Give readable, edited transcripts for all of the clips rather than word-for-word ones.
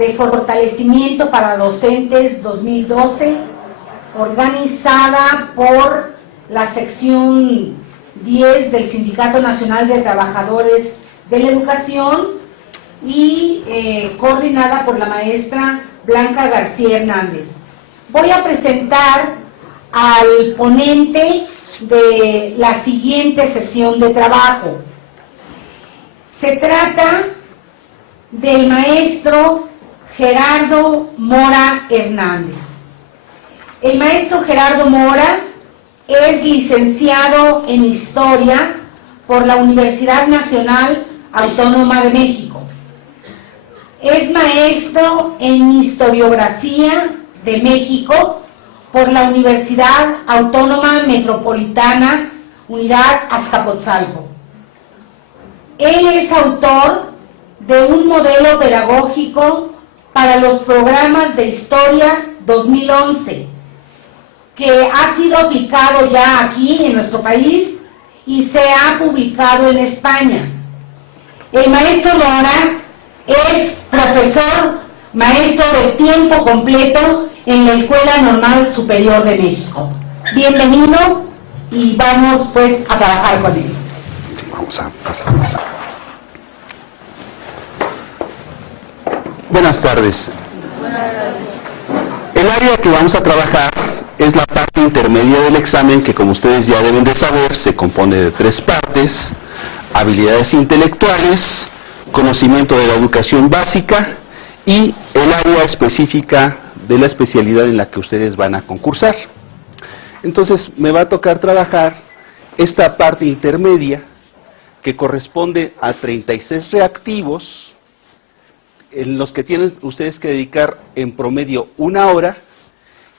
de Fortalecimiento para Docentes 2012, organizada por la sección 10 del Sindicato Nacional de Trabajadores de la Educación y coordinada por la maestra Blanca García Hernández. Voy a presentar al ponente de la siguiente sesión de trabajo. Se trata del maestro Gerardo Mora Hernández. El maestro Gerardo Mora es licenciado en Historia por la Universidad Nacional Autónoma de México. Es maestro en Historiografía de México por la Universidad Autónoma Metropolitana, Unidad Azcapotzalco. Él es autor de un modelo pedagógico para los programas de Historia 2011, que ha sido aplicado ya aquí en nuestro país y se ha publicado en España. El maestro Mora es profesor, maestro de tiempo completo en la Escuela Normal Superior de México. Bienvenido y vamos pues a trabajar con él. Sí, vamos a pasar. Buenas tardes. El área que vamos a trabajar es la parte intermedia del examen, que como ustedes ya deben de saber, se compone de 3 partes: habilidades intelectuales, conocimiento de la educación básica y el área específica de la especialidad en la que ustedes van a concursar. Entonces me va a tocar trabajar esta parte intermedia, que corresponde a 36 reactivos, en los que tienen ustedes que dedicar en promedio 1 hora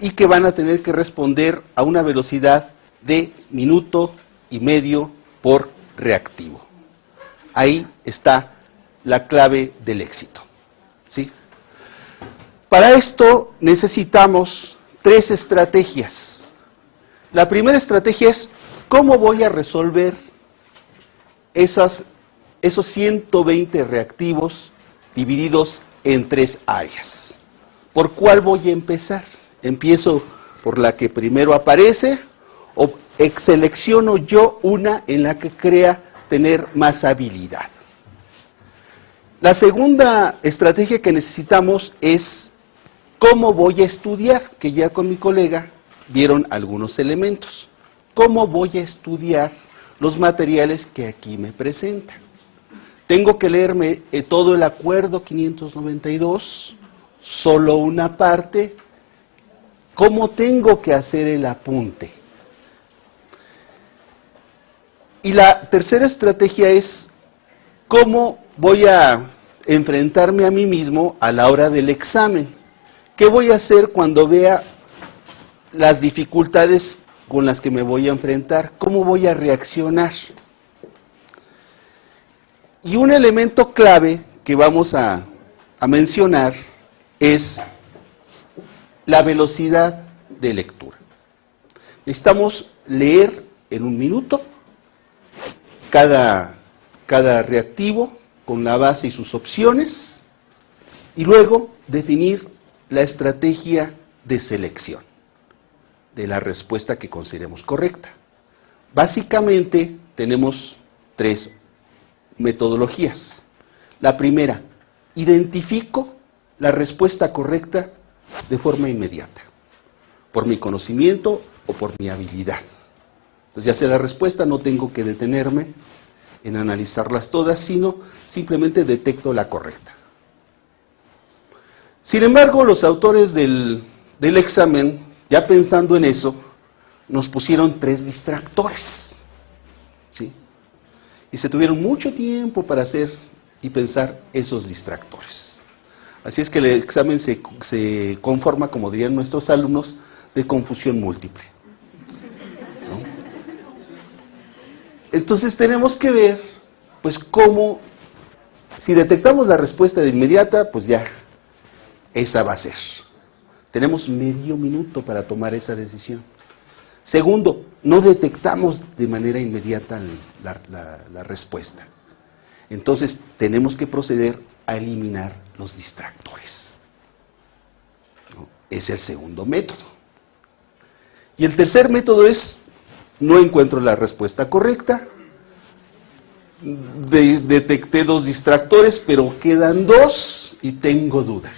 y que van a tener que responder a una velocidad de 1,5 minutos por reactivo. Ahí está la clave del éxito, ¿sí? Para esto necesitamos 3 estrategias. La primera estrategia es cómo voy a resolver esos 120 reactivos divididos en 3 áreas. ¿Por cuál voy a empezar? ¿Empiezo por la que primero aparece o selecciono yo una en la que crea tener más habilidad? La segunda estrategia que necesitamos es cómo voy a estudiar, que ya con mi colega vieron algunos elementos. ¿Cómo voy a estudiar los materiales que aquí me presentan? Tengo que leerme todo el acuerdo 592, solo una parte. ¿Cómo tengo que hacer el apunte? Y la tercera estrategia es cómo voy a enfrentarme a mí mismo a la hora del examen. ¿Qué voy a hacer cuando vea las dificultades con las que me voy a enfrentar? ¿Cómo voy a reaccionar? Y un elemento clave que vamos a mencionar es la velocidad de lectura. Necesitamos leer en 1 minuto cada reactivo con la base y sus opciones, y luego definir la estrategia de selección de la respuesta que consideremos correcta. Básicamente tenemos 3 metodologías. La primera, identifico la respuesta correcta de forma inmediata, por mi conocimiento o por mi habilidad. Entonces, ya sé la respuesta, no tengo que detenerme en analizarlas todas, sino simplemente detecto la correcta. Sin embargo, los autores del examen, ya pensando en eso, nos pusieron 3 distractores, ¿sí? Y se tuvieron mucho tiempo para hacer y pensar esos distractores. Así es que el examen se conforma, como dirían nuestros alumnos, de confusión múltiple, ¿no? Entonces tenemos que ver, pues, cómo, si detectamos la respuesta de inmediata, pues ya, esa va a ser. Tenemos medio minuto para tomar esa decisión. Segundo, no detectamos de manera inmediata la respuesta. Entonces, tenemos que proceder a eliminar los distractores. Es el segundo método. Y el tercer método es, no encuentro la respuesta correcta, detecté 2 distractores, pero quedan 2 y tengo duda.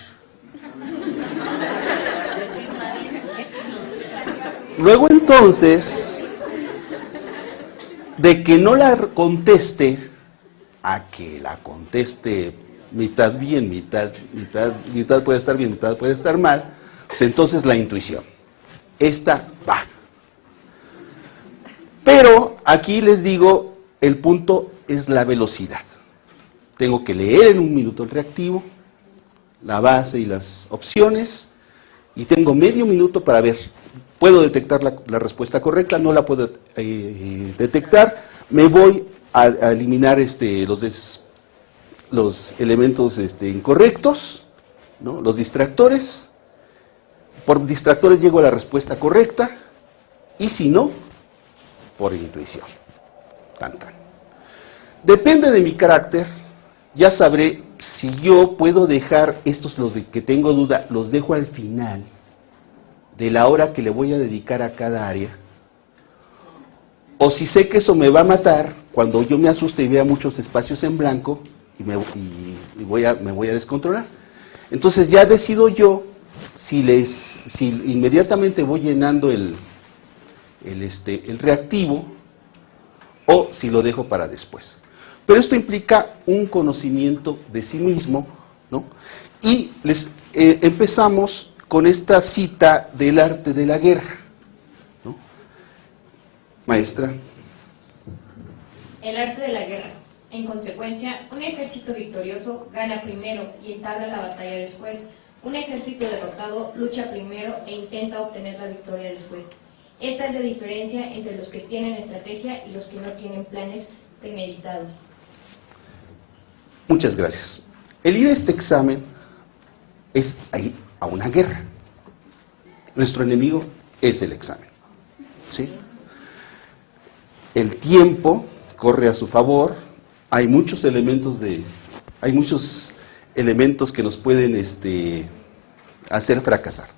Luego entonces, de que no la conteste, a que la conteste mitad bien, mitad puede estar bien, mitad puede estar mal, pues entonces la intuición. Esta va. Pero aquí les digo, el punto es la velocidad. Tengo que leer en 1 minuto el reactivo, la base y las opciones, y tengo medio minuto para ver. Puedo detectar la respuesta correcta, no la puedo detectar, me voy a eliminar los elementos incorrectos, ¿no? Los distractores. Por distractores llego a la respuesta correcta, y si no, por intuición. Tan, tan. Depende de mi carácter, ya sabré si yo puedo dejar los de que tengo duda, los dejo al final de la hora que le voy a dedicar a cada área, o si sé que eso me va a matar cuando yo me asuste y vea muchos espacios en blanco y me voy a descontrolar. Entonces ya decido yo si inmediatamente voy llenando el reactivo o si lo dejo para después. Pero esto implica un conocimiento de sí mismo, ¿no? Y empezamos con esta cita del arte de la guerra, ¿no? Maestra. El arte de la guerra. En consecuencia, un ejército victorioso gana primero y entabla la batalla después. Un ejército derrotado lucha primero e intenta obtener la victoria después. Esta es la diferencia entre los que tienen estrategia y los que no tienen planes premeditados. Muchas gracias. El ir a este examen es ir a una guerra. Nuestro enemigo es el examen, ¿sí? El tiempo corre a su favor. Hay muchos elementos que nos pueden hacer fracasar.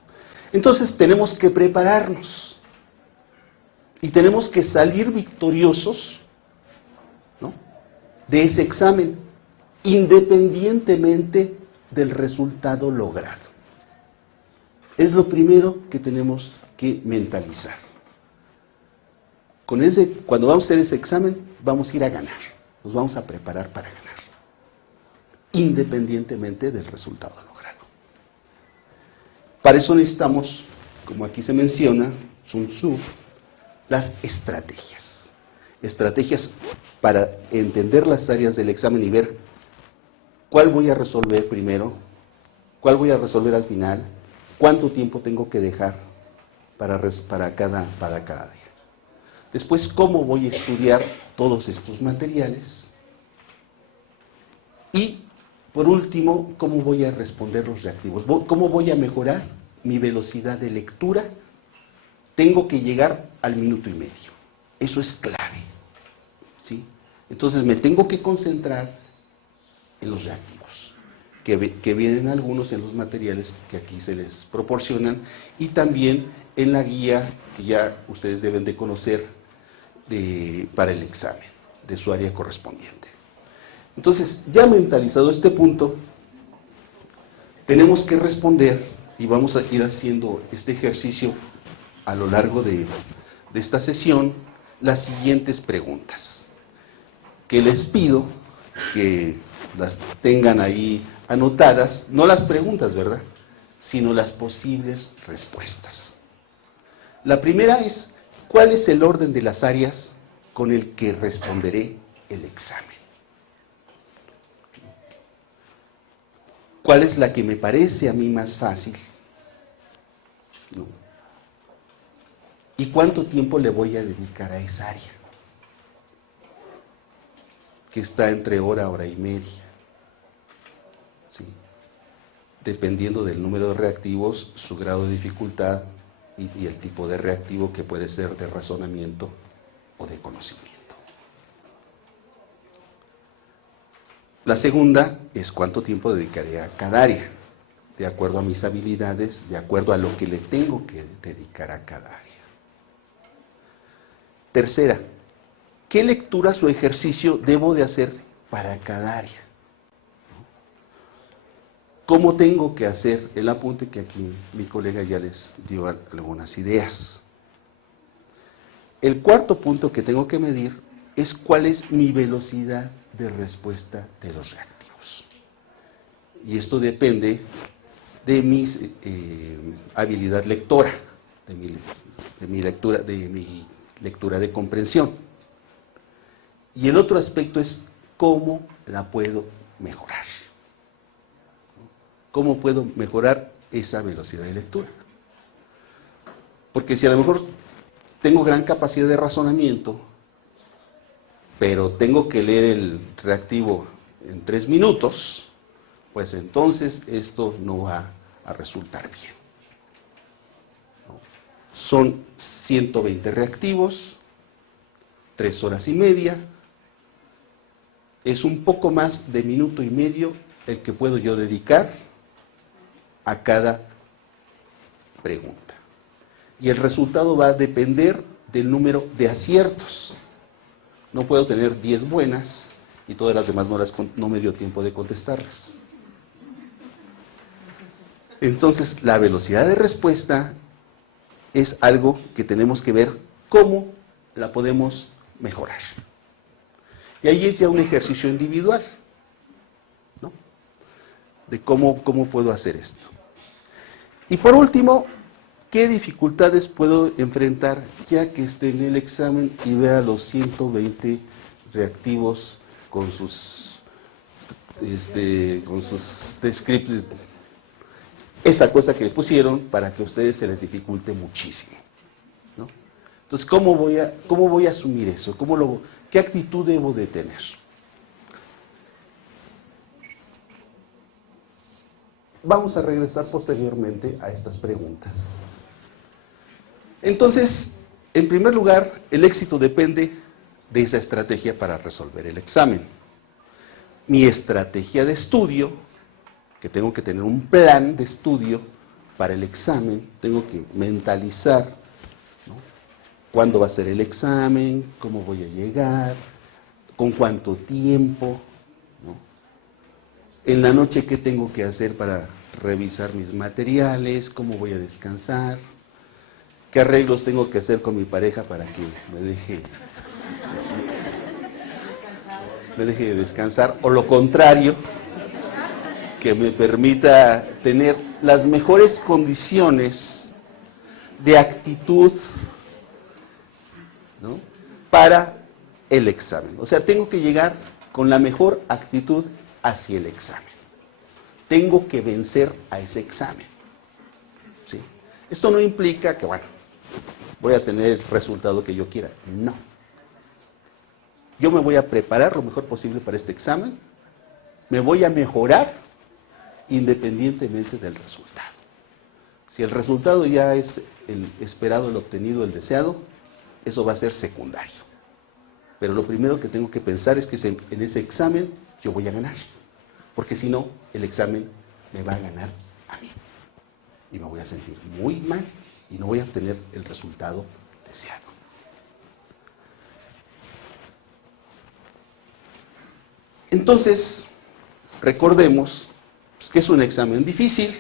Entonces tenemos que prepararnos y tenemos que salir victoriosos, ¿no?, de ese examen, independientemente del resultado logrado. Es lo primero que tenemos que mentalizar. Cuando vamos a hacer ese examen, vamos a ir a ganar, nos vamos a preparar para ganar, independientemente del resultado logrado. Para eso necesitamos, como aquí se menciona, Sun Tzu, las estrategias. Estrategias para entender las áreas del examen y ver cuál voy a resolver primero, cuál voy a resolver al final, cuánto tiempo tengo que dejar para cada día. Después, cómo voy a estudiar todos estos materiales. Y, por último, cómo voy a responder los reactivos. Cómo voy a mejorar mi velocidad de lectura. Tengo que llegar al 1,5 minutos. Eso es clave, ¿sí? Entonces, me tengo que concentrar en los reactivos, que vienen algunos en los materiales que aquí se les proporcionan, y también en la guía que ya ustedes deben de conocer para el examen de su área correspondiente. Entonces, ya mentalizado este punto, tenemos que responder, y vamos a ir haciendo este ejercicio a lo largo de esta sesión, las siguientes preguntas, que les pido que las tengan ahí anotadas, no las preguntas, ¿verdad?, sino las posibles respuestas. La primera es, ¿cuál es el orden de las áreas con el que responderé el examen? ¿Cuál es la que me parece a mí más fácil? ¿No? ¿Y cuánto tiempo le voy a dedicar a esa área? Que está entre hora y media. ¿Sí? Dependiendo del número de reactivos, su grado de dificultad y el tipo de reactivo, que puede ser de razonamiento o de conocimiento. La segunda es cuánto tiempo dedicaré a cada área. de acuerdo a mis habilidades, de acuerdo a lo que le tengo que dedicar a cada área. Tercera, ¿qué lecturas o ejercicio debo de hacer para cada área? ¿Cómo tengo que hacer el apunte? Que aquí mi colega ya les dio algunas ideas. El cuarto punto que tengo que medir es cuál es mi velocidad de respuesta de los reactivos. Y esto depende de mi habilidad lectora, de mi lectura de comprensión. Y el otro aspecto es cómo la puedo mejorar. ¿Cómo puedo mejorar esa velocidad de lectura? Porque si a lo mejor tengo gran capacidad de razonamiento, pero tengo que leer el reactivo en 3 minutos, pues entonces esto no va a resultar bien. ¿No? Son 120 reactivos, 3 horas y media, es un poco más de minuto y medio el que puedo yo dedicar a cada pregunta. Y el resultado va a depender del número de aciertos. No puedo tener 10 buenas y todas las demás no me dio tiempo de contestarlas. Entonces, la velocidad de respuesta es algo que tenemos que ver cómo la podemos mejorar. Y ahí es ya un ejercicio individual, ¿no? De cómo puedo hacer esto. Y por último, ¿qué dificultades puedo enfrentar ya que esté en el examen y vea los 120 reactivos con sus descriptores? Esa cosa que le pusieron para que a ustedes se les dificulte muchísimo, ¿no? Entonces, ¿cómo voy a asumir eso? ¿Qué actitud debo de tener? Vamos a regresar posteriormente a estas preguntas. Entonces, en primer lugar, el éxito depende de esa estrategia para resolver el examen. Mi estrategia de estudio, que tengo que tener un plan de estudio para el examen, tengo que mentalizar, ¿no? ¿Cuándo va a ser el examen? ¿Cómo voy a llegar? ¿Con cuánto tiempo? ¿No? En la noche, ¿qué tengo que hacer para revisar mis materiales? ¿Cómo voy a descansar? ¿Qué arreglos tengo que hacer con mi pareja para que me deje descansar? O lo contrario, que me permita tener las mejores condiciones de actitud, ¿no? Para el examen. O sea, tengo que llegar con la mejor actitud hacia el examen. Tengo que vencer a ese examen, ¿sí? Esto no implica que, bueno, voy a tener el resultado que yo quiera. No. Yo me voy a preparar lo mejor posible para este examen, me voy a mejorar independientemente del resultado. Si el resultado ya es el esperado, el obtenido, el deseado, eso va a ser secundario. Pero lo primero que tengo que pensar es que en ese examen yo voy a ganar. Porque si no, el examen me va a ganar a mí. Y me voy a sentir muy mal y no voy a obtener el resultado deseado. Entonces, recordemos que es un examen difícil,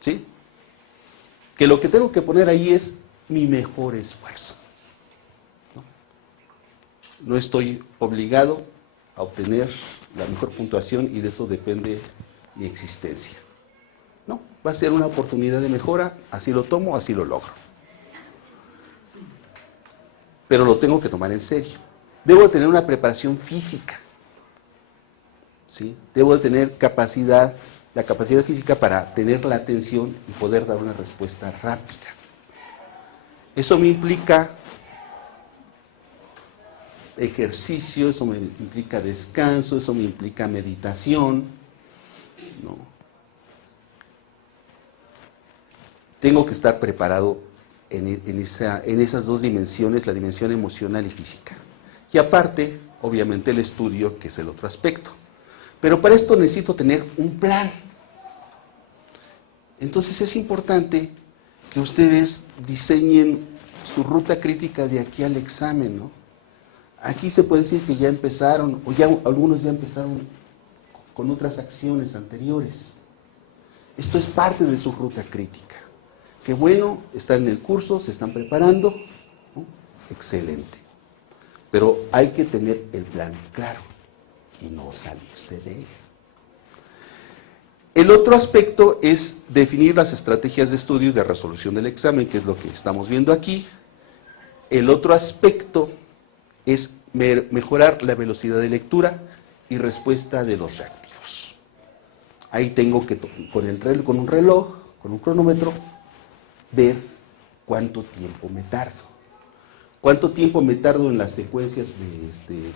¿sí? Que lo que tengo que poner ahí es mi mejor esfuerzo. No estoy obligado a obtener la mejor puntuación y de eso depende mi existencia. No, va a ser una oportunidad de mejora, así lo tomo, así lo logro. Pero lo tengo que tomar en serio. Debo de tener una preparación física, ¿sí? Debo de tener la capacidad física para tener la atención y poder dar una respuesta rápida. Eso me implica ejercicio, eso me implica descanso, eso me implica meditación, ¿no? Tengo que estar preparado en esas dos dimensiones, la dimensión emocional y física. Y aparte, obviamente, el estudio, que es el otro aspecto. Pero para esto necesito tener un plan. Entonces es importante que ustedes diseñen su ruta crítica de aquí al examen, ¿no? Aquí se puede decir que ya empezaron, o ya algunos ya empezaron con otras acciones anteriores. Esto es parte de su ruta crítica. Qué bueno, están en el curso, se están preparando, ¿no? Excelente. Pero hay que tener el plan claro y no salirse de él. El otro aspecto es definir las estrategias de estudio y de resolución del examen, que es lo que estamos viendo aquí. El otro aspecto es mejorar la velocidad de lectura y respuesta de los reactivos. Ahí tengo que, con un reloj, con un cronómetro, ver cuánto tiempo me tardo. ¿Cuánto tiempo me tardo en las secuencias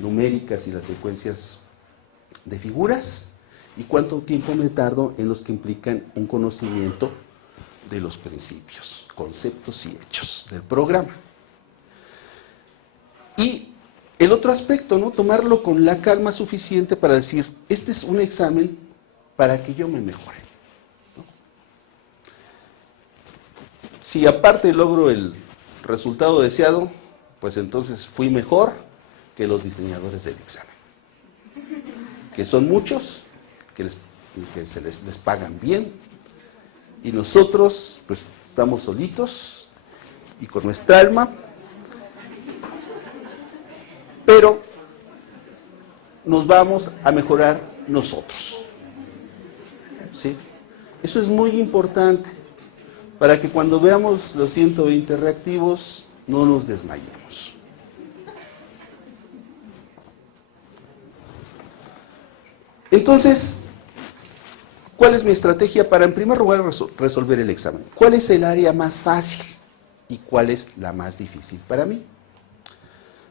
numéricas y las secuencias de figuras? ¿Y cuánto tiempo me tardo en los que implican un conocimiento de los principios, conceptos y hechos del programa? Y el otro aspecto, ¿no? Tomarlo con la calma suficiente para decir, este es un examen para que yo me mejore, ¿no? Si aparte logro el resultado deseado, pues entonces fui mejor que los diseñadores del examen, que son muchos, que se les pagan bien, y nosotros pues estamos solitos y con nuestra alma, pero nos vamos a mejorar nosotros, ¿sí? Eso es muy importante para que cuando veamos los 120 reactivos no nos desmayemos. Entonces, ¿cuál es mi estrategia para, en primer lugar, resolver el examen? ¿Cuál es el área más fácil y cuál es la más difícil para mí?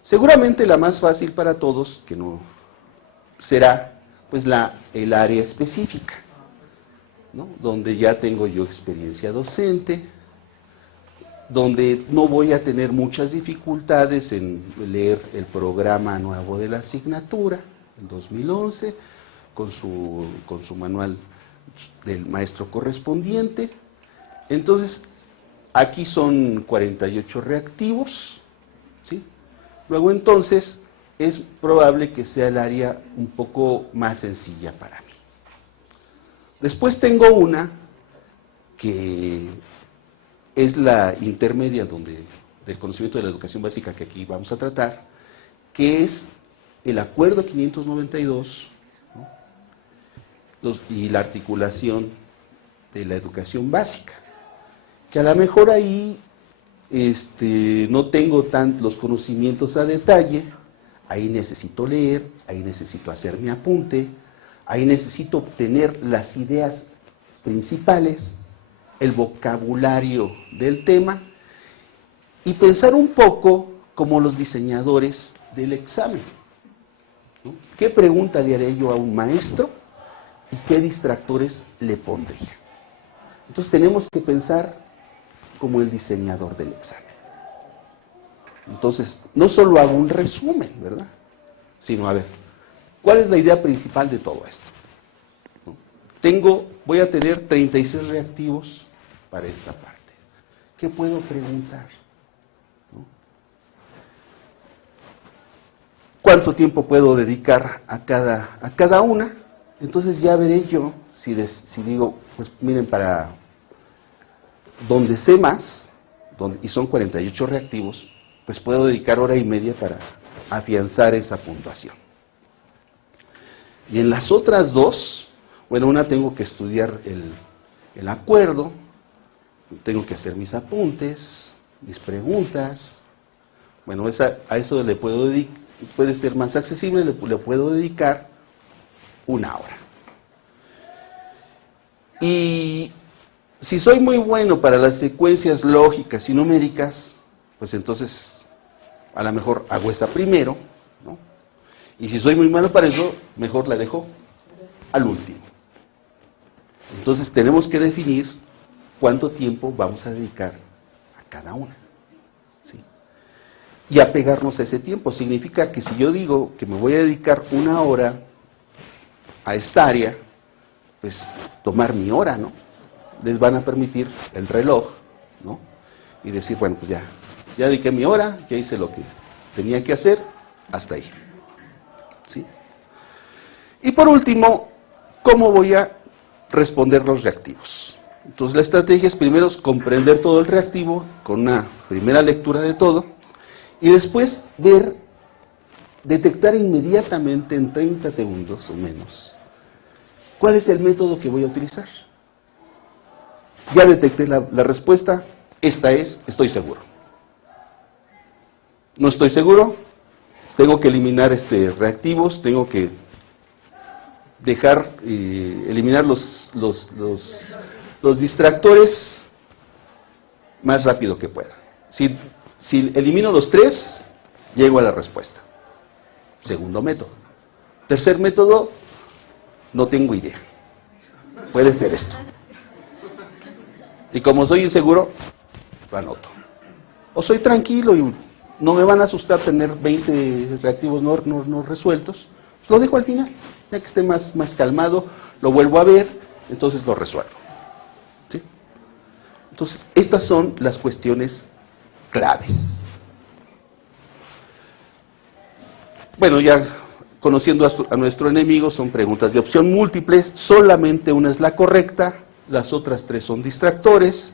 Seguramente la más fácil para todos, que no será pues el área específica, ¿no? Donde ya tengo yo experiencia docente, donde no voy a tener muchas dificultades en leer el programa nuevo de la asignatura, el 2011, con su manual del maestro correspondiente. Entonces, aquí son 48 reactivos, ¿sí? Luego entonces, es probable que sea el área un poco más sencilla para mí. Después tengo una que es la intermedia del conocimiento de la educación básica que aquí vamos a tratar, que es el acuerdo 592, ¿no? Y la articulación de la educación básica, que a lo mejor ahí no tengo los conocimientos a detalle, ahí necesito leer, ahí necesito hacer mi apunte, ahí necesito obtener las ideas principales, el vocabulario del tema, y pensar un poco como los diseñadores del examen, ¿no? ¿Qué pregunta le haré yo a un maestro y qué distractores le pondría? Entonces tenemos que pensar como el diseñador del examen. Entonces, no solo hago un resumen, ¿verdad? Sino, a ver, ¿cuál es la idea principal de todo esto? ¿No? Voy a tener 36 reactivos para esta parte. ¿Qué puedo preguntar? ¿No? ¿Cuánto tiempo puedo dedicar a cada una? Entonces ya veré yo, si digo, pues miren, para donde sé más, y son 48 reactivos, pues puedo dedicar hora y media para afianzar esa puntuación. Y en las otras dos, bueno, una tengo que estudiar el acuerdo, tengo que hacer mis apuntes, mis preguntas. Bueno, a eso puede ser más accesible, le puedo dedicar una hora. Y si soy muy bueno para las secuencias lógicas y numéricas, pues entonces a lo mejor hago esa primero, ¿no? Y si soy muy malo para eso, mejor la dejo al último. Entonces tenemos que definir cuánto tiempo vamos a dedicar a cada una, ¿sí? Y apegarnos a ese tiempo. Significa que si yo digo que me voy a dedicar una hora a esta área, pues tomar mi hora, ¿no? les van a permitir el reloj, ¿no? Y decir, bueno, pues ya dediqué mi hora, ya hice lo que tenía que hacer, hasta ahí. ¿Sí? Y por último, ¿cómo voy a responder los reactivos? Entonces la estrategia es primero comprender todo el reactivo con una primera lectura de todo y después detectar inmediatamente en 30 segundos o menos cuál es el método que voy a utilizar. Ya detecté la respuesta, esta es, estoy seguro. No estoy seguro, tengo que eliminar reactivos, tengo que eliminar los distractores más rápido que pueda. Si elimino los 3, llego a la respuesta. Segundo método. Tercer método, no tengo idea. Puede ser esto. Y como soy inseguro, lo anoto. O soy tranquilo y no me van a asustar tener 20 reactivos no resueltos, pues lo dejo al final. Ya que esté más calmado, lo vuelvo a ver, entonces lo resuelvo. ¿Sí? Entonces, estas son las cuestiones claves. Bueno, ya conociendo a nuestro enemigo, son preguntas de opción múltiple, solamente una es la correcta, las otras 3 son distractores,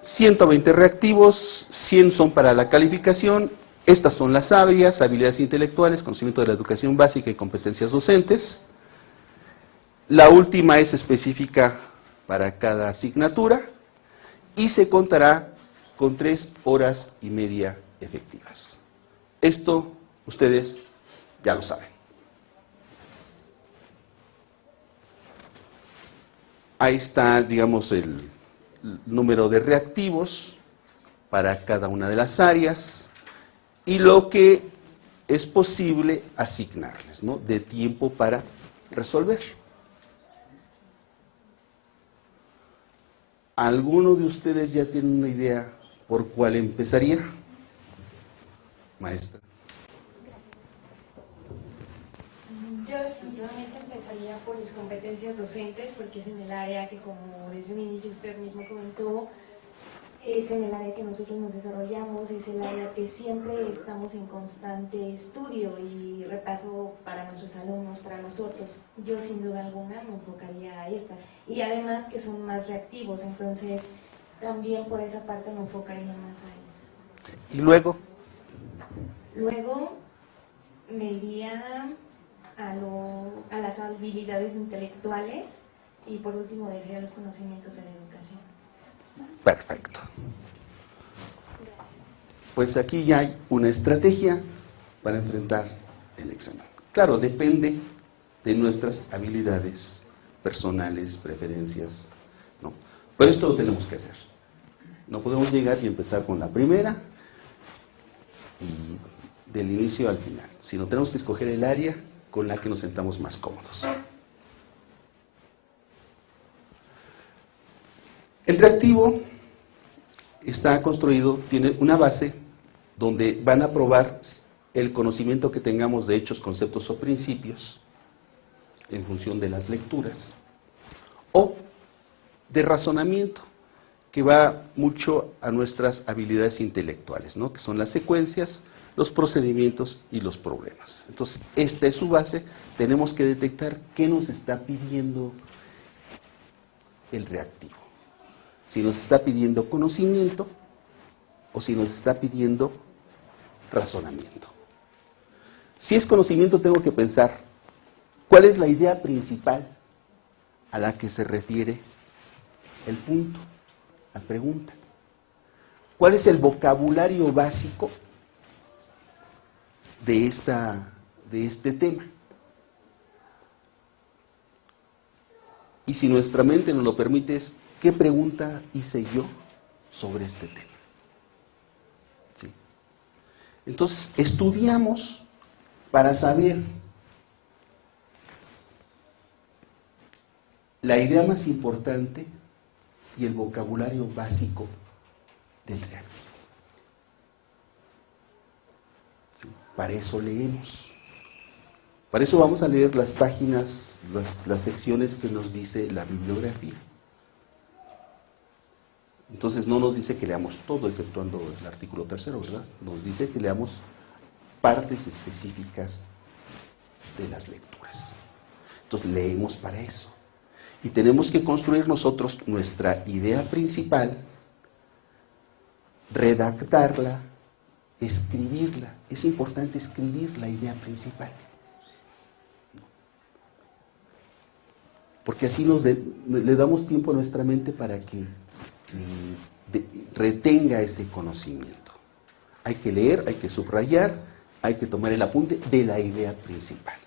120 reactivos, 100 son para la calificación, estas son las áreas, habilidades intelectuales, conocimiento de la educación básica y competencias docentes. La última es específica para cada asignatura y se contará con 3 horas y media efectivas. Esto ustedes ya lo saben. Ahí está, digamos, el número de reactivos para cada una de las áreas y lo que es posible asignarles, ¿no?, de tiempo para resolver. ¿Alguno de ustedes ya tiene una idea por cuál empezaría, maestra? Yo definitivamente empezaría por mis competencias docentes, porque es en el área que, como desde un inicio usted mismo comentó, es en el área que nosotros nos desarrollamos, es el área que siempre estamos en constante estudio y repaso para nuestros alumnos, para nosotros. Yo sin duda alguna me enfocaría a esta. Y además que son más reactivos, entonces también por esa parte me enfocaría más a esta. ¿Y luego? Luego me iría a las habilidades intelectuales y por último dejaría los conocimientos de la educación. Perfecto. Pues aquí ya hay una estrategia para enfrentar el examen. Claro, depende de nuestras habilidades personales, preferencias, ¿no? Pero esto lo tenemos que hacer. No podemos llegar y empezar con la primera y del inicio al final, sino tenemos que escoger el área con la que nos sentamos más cómodos. El reactivo está construido, tiene una base donde van a probar el conocimiento que tengamos de hechos, conceptos o principios en función de las lecturas, o de razonamiento, que va mucho a nuestras habilidades intelectuales, ¿no?, que son las secuencias, los procedimientos y los problemas. Entonces, esta es su base, tenemos que detectar qué nos está pidiendo el reactivo. Si nos está pidiendo conocimiento o si nos está pidiendo razonamiento. Si es conocimiento, tengo que pensar cuál es la idea principal a la que se refiere el punto, la pregunta. ¿Cuál es el vocabulario básico de este tema? Y si nuestra mente nos lo permite, es ¿qué pregunta hice yo sobre este tema? ¿Sí? Entonces, estudiamos para saber la idea más importante y el vocabulario básico del reactivo. ¿Sí? Para eso leemos. Para eso vamos a leer las páginas, las secciones que nos dice la bibliografía. Entonces no nos dice que leamos todo, exceptuando el artículo 3º, ¿verdad? Nos dice que leamos partes específicas de las lecturas. Entonces leemos para eso. Y tenemos que construir nosotros nuestra idea principal, redactarla, escribirla. Es importante escribir la idea principal. Porque así le damos tiempo a nuestra mente para que retenga ese conocimiento. Hay que leer, hay que subrayar, hay que tomar el apunte de la idea principal.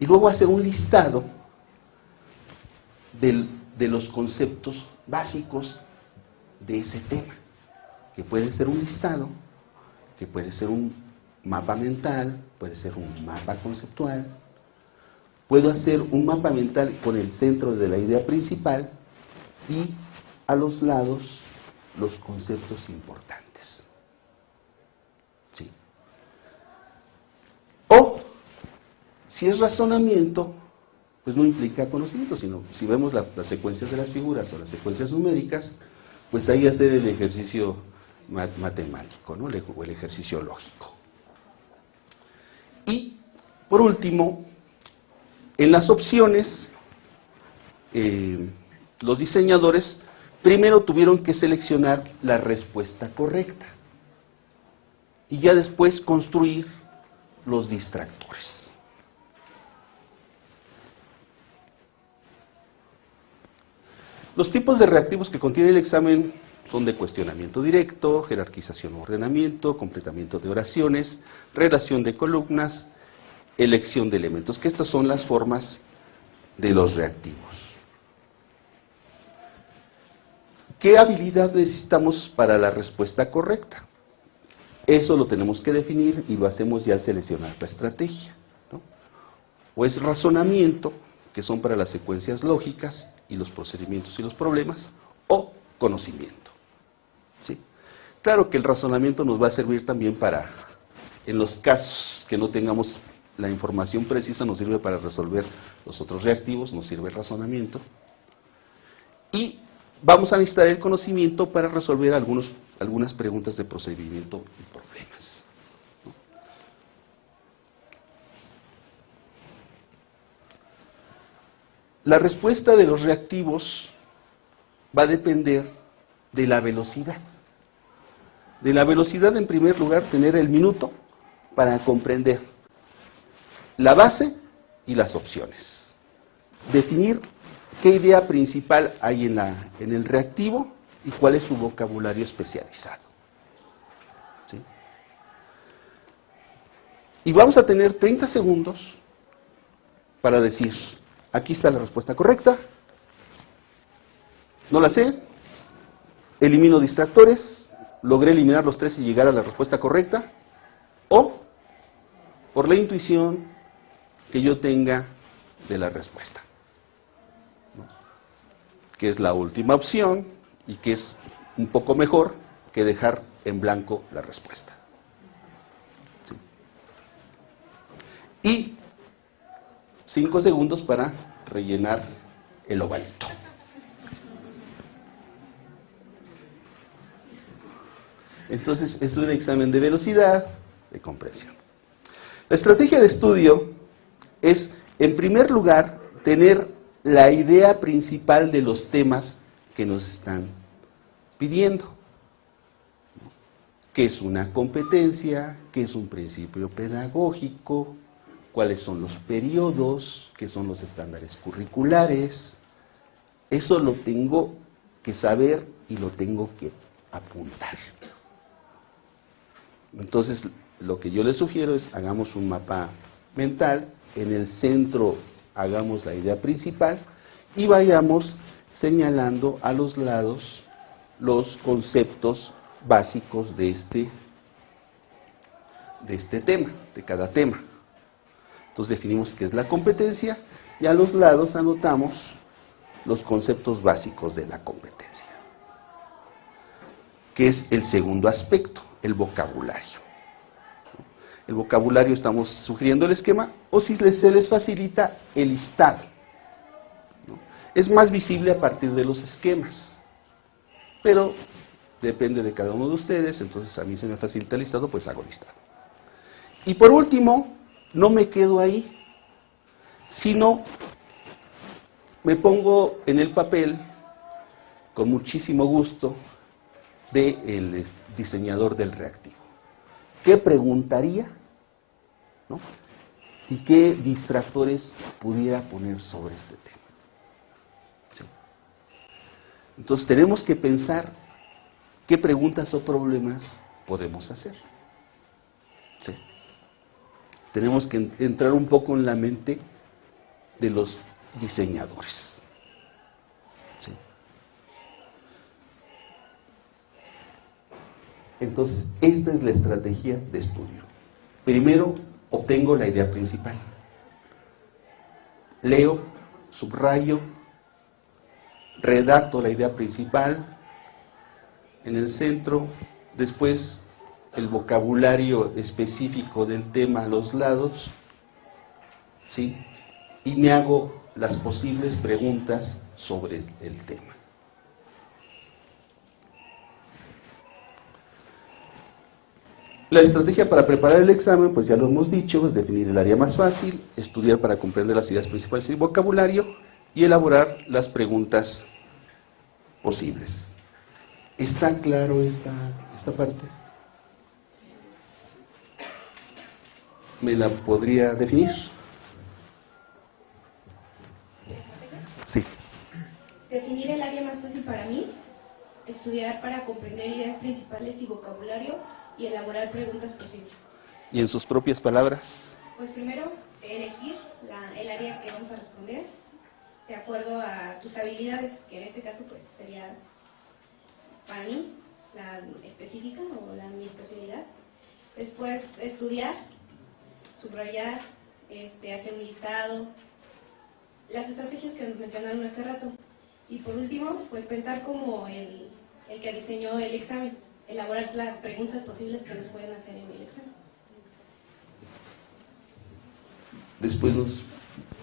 Y luego hacer un listado de los conceptos básicos de ese tema, que puede ser un listado, que puede ser un mapa mental, puede ser un mapa conceptual. Puedo hacer un mapa mental con el centro de la idea principal y a los lados los conceptos importantes. ¿Sí? O, si es razonamiento, pues no implica conocimiento, sino si vemos las secuencias de las figuras o las secuencias numéricas, pues ahí hacer el ejercicio matemático, ¿no? O el ejercicio lógico. Y, por último, en las opciones, los diseñadores primero tuvieron que seleccionar la respuesta correcta y ya después construir los distractores. Los tipos de reactivos que contiene el examen son de cuestionamiento directo, jerarquización o ordenamiento, completamiento de oraciones, relación de columnas, elección de elementos, que estas son las formas de los reactivos. ¿Qué habilidad necesitamos para la respuesta correcta? Eso lo tenemos que definir y lo hacemos ya al seleccionar la estrategia, ¿no? O es razonamiento, que son para las secuencias lógicas y los procedimientos y los problemas, o conocimiento, ¿sí? Claro que el razonamiento nos va a servir también para, en los casos que no tengamos la información precisa, nos sirve para resolver los otros reactivos, nos sirve el razonamiento. Y vamos a necesitar el conocimiento para resolver algunas preguntas de procedimiento y problemas, ¿no? La respuesta de los reactivos va a depender de la velocidad. De la velocidad, en primer lugar, tener el minuto para comprender la base y las opciones. Definir qué idea principal hay en el reactivo y cuál es su vocabulario especializado. ¿Sí? Y vamos a tener 30 segundos para decir, aquí está la respuesta correcta, no la sé, elimino distractores, logré eliminar los 3 y llegar a la respuesta correcta, o por la intuición que yo tenga de la respuesta, ¿no? Que es la última opción y que es un poco mejor que dejar en blanco la respuesta. ¿Sí? Y 5 segundos para rellenar el ovalito. Entonces es un examen de velocidad, de comprensión. La estrategia de estudio es, en primer lugar, tener la idea principal de los temas que nos están pidiendo. ¿Qué es una competencia? ¿Qué es un principio pedagógico? ¿Cuáles son los periodos? ¿Qué son los estándares curriculares? Eso lo tengo que saber y lo tengo que apuntar. Entonces, lo que yo les sugiero es, hagamos un mapa mental, en el centro hagamos la idea principal y vayamos señalando a los lados los conceptos básicos de este tema, de cada tema. Entonces definimos qué es la competencia y a los lados anotamos los conceptos básicos de la competencia, que es el segundo aspecto, el vocabulario. El vocabulario, estamos sugiriendo el esquema, o si se les facilita, el listado, ¿no? Es más visible a partir de los esquemas. pero depende de cada uno de ustedes, entonces a mí se me facilita el listado, pues hago listado. Y por último, no me quedo ahí, sino me pongo en el papel, con muchísimo gusto, del diseñador del reactivo. ¿Qué preguntaría? ¿No? ¿Y qué distractores pudiera poner sobre este tema? ¿Sí? Entonces tenemos que pensar qué preguntas o problemas podemos hacer. ¿Sí? Tenemos que entrar un poco en la mente de los diseñadores. ¿Sí? Entonces, esta es la estrategia de estudio. Primero, obtengo la idea principal. Leo, subrayo, redacto la idea principal en el centro, después el vocabulario específico del tema a los lados, ¿sí? Y me hago las posibles preguntas sobre el tema. La estrategia para preparar el examen, pues ya lo hemos dicho, es definir el área más fácil, estudiar para comprender las ideas principales y vocabulario, y elaborar las preguntas posibles. ¿Está claro esta parte? ¿Me la podría definir? Sí. Definir el área más fácil para mí, estudiar para comprender ideas principales y vocabulario y elaborar preguntas posibles. ¿Y en sus propias palabras? Pues primero, elegir el área que vamos a responder de acuerdo a tus habilidades, que en este caso pues sería para mí la específica o mi especialidad. Después estudiar, subrayar, hacer un listado, las estrategias que nos mencionaron hace rato. Y por último, pues pensar como el que diseñó el examen, elaborar las preguntas posibles que nos pueden hacer en el examen. Después nos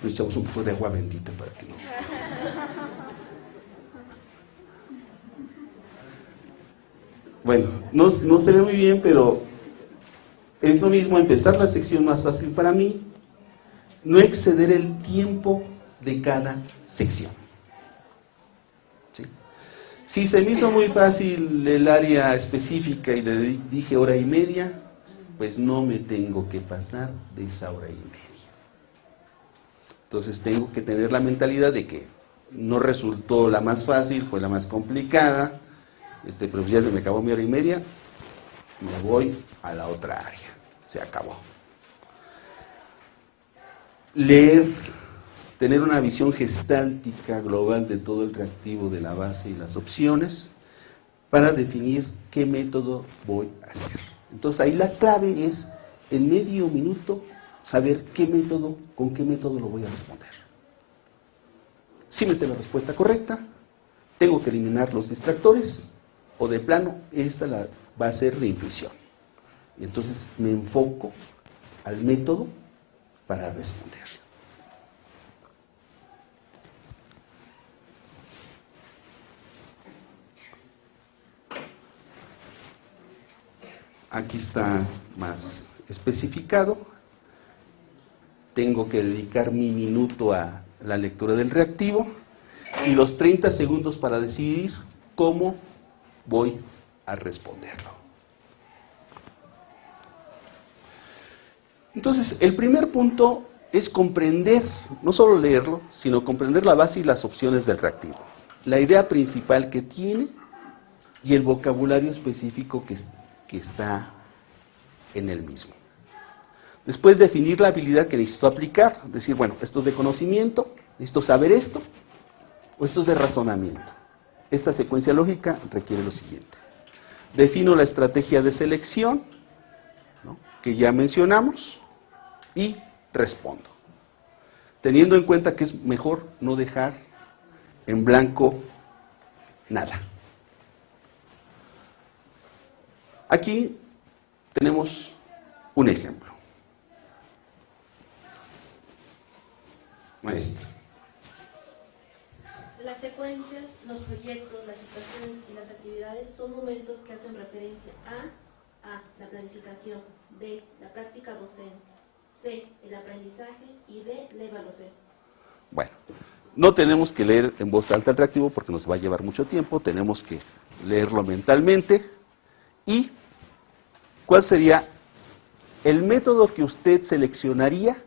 echamos un poco de agua bendita para que no. Bueno, no se ve muy bien, pero es lo mismo empezar la sección más fácil para mí, no exceder el tiempo de cada sección. ¿Sí? Si se me hizo muy fácil el área específica y le dije hora y media, pues no me tengo que pasar de esa hora y media. Entonces tengo que tener la mentalidad de que no resultó la más fácil, fue la más complicada, pero ya se me acabó mi hora y media, me voy a la otra área, se acabó. Leer, tener una visión gestáltica global de todo el reactivo de la base y las opciones para definir qué método voy a hacer. Entonces ahí la clave es, en medio minuto, saber con qué método lo voy a responder. Si me sé la respuesta correcta, tengo que eliminar los distractores, o de plano, esta va a ser de intuición. Y entonces me enfoco al método para responder. Aquí está más especificado. Tengo que dedicar mi minuto a la lectura del reactivo y los 30 segundos para decidir cómo voy a responderlo. Entonces, el primer punto es comprender, no solo leerlo, sino comprender la base y las opciones del reactivo, la idea principal que tiene y el vocabulario específico que está en el mismo. Después definir la habilidad que necesito aplicar, decir, bueno, esto es de conocimiento, necesito saber esto, o esto es de razonamiento. Esta secuencia lógica requiere lo siguiente. Defino la estrategia de selección, ¿no?, que ya mencionamos, y respondo. Teniendo en cuenta que es mejor no dejar en blanco nada. Aquí tenemos un ejemplo. Maestra. Las secuencias, los proyectos, las situaciones y las actividades son momentos que hacen referencia a la planificación, B, la práctica docente, C, el aprendizaje y D, la evaluación. Bueno, no tenemos que leer en voz alta el reactivo porque nos va a llevar mucho tiempo, tenemos que leerlo mentalmente. ¿Y cuál sería el método que usted seleccionaría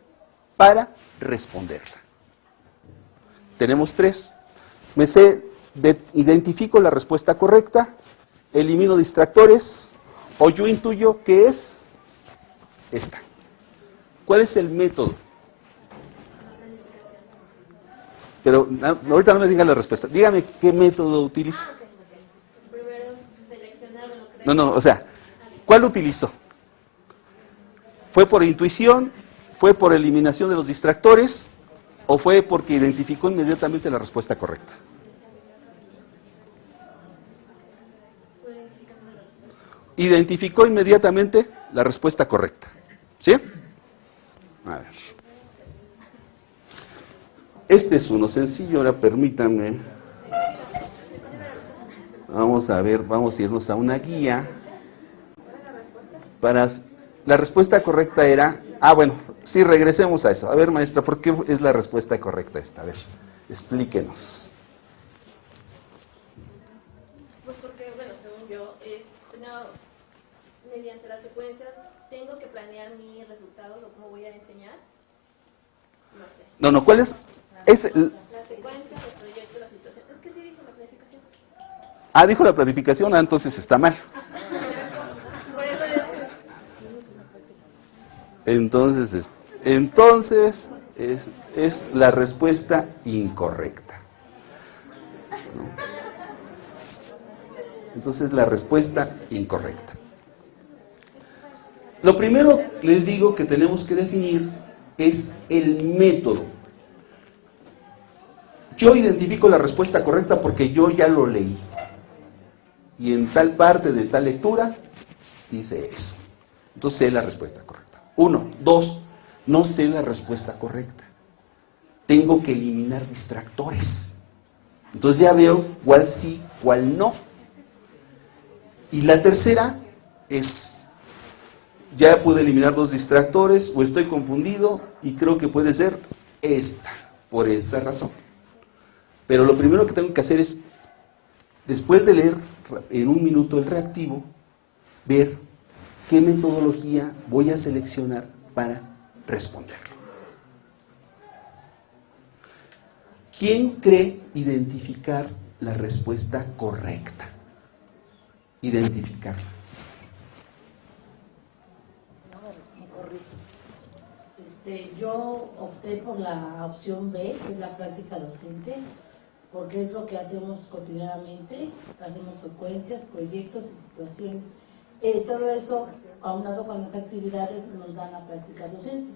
para responderla? Tenemos 3. Identifico la respuesta correcta, elimino distractores, o yo intuyo que es esta. ¿Cuál es el método? Pero ahorita no me diga la respuesta. Dígame qué método utiliza. Primero seleccionar lo que... No, o sea, ¿cuál utilizó? ¿Fue por intuición? ¿Fue por eliminación de los distractores? ¿O fue porque identificó inmediatamente la respuesta correcta? Identificó inmediatamente la respuesta correcta. ¿Sí? A ver. Este es uno sencillo, ahora permítanme. Vamos a ver, vamos a irnos a una guía. La respuesta correcta era... bueno, sí, regresemos a eso. A ver, maestra, ¿por qué es la respuesta correcta esta? A ver, explíquenos. Pues porque, bueno, según yo, mediante las secuencias tengo que planear mis resultados o cómo voy a enseñar. No sé. No, ¿cuál es? La secuencia, el proyecto, la situación. Es que sí dice la planificación. Dijo la planificación, entonces está mal. Por eso es... Entonces es la respuesta incorrecta. ¿No? Entonces la respuesta incorrecta. Lo primero les digo que tenemos que definir es el método. Yo identifico la respuesta correcta porque yo ya lo leí. Y en tal parte de tal lectura dice eso. Entonces sé la respuesta correcta. 1, 2, no sé la respuesta correcta. Tengo que eliminar distractores. Entonces ya veo cuál sí, cuál no. Y la tercera es, ya pude eliminar 2 distractores o estoy confundido y creo que puede ser esta, por esta razón. Pero lo primero que tengo que hacer es, después de leer en un minuto el reactivo, ver qué metodología voy a seleccionar para responderlo. ¿Quién cree identificar la respuesta correcta? Identificarla. Yo opté por la opción B, que es la práctica docente, porque es lo que hacemos cotidianamente, hacemos secuencias, proyectos y situaciones. Todo eso, aunado con las actividades, nos dan la práctica docente.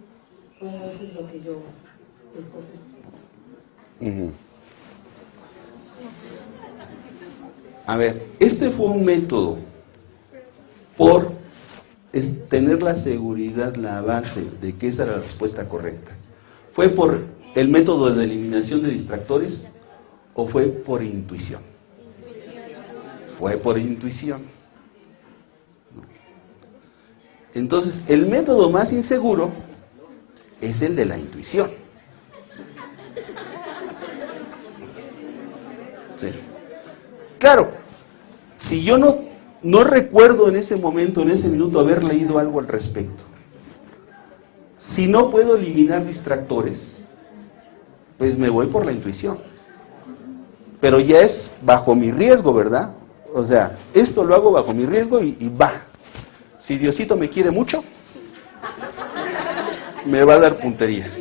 Bueno, eso es lo que yo escogí. A ver, este fue un método por tener la seguridad, la base de que esa era la respuesta correcta. ¿Fue por el método de eliminación de distractores o fue por intuición? Fue por intuición. Entonces, el método más inseguro es el de la intuición. Sí. Claro, si yo no recuerdo en ese momento, en ese minuto, haber leído algo al respecto, si no puedo eliminar distractores, pues me voy por la intuición. Pero ya es bajo mi riesgo, ¿verdad? O sea, esto lo hago bajo mi riesgo y va. Si Diosito me quiere mucho, me va a dar puntería.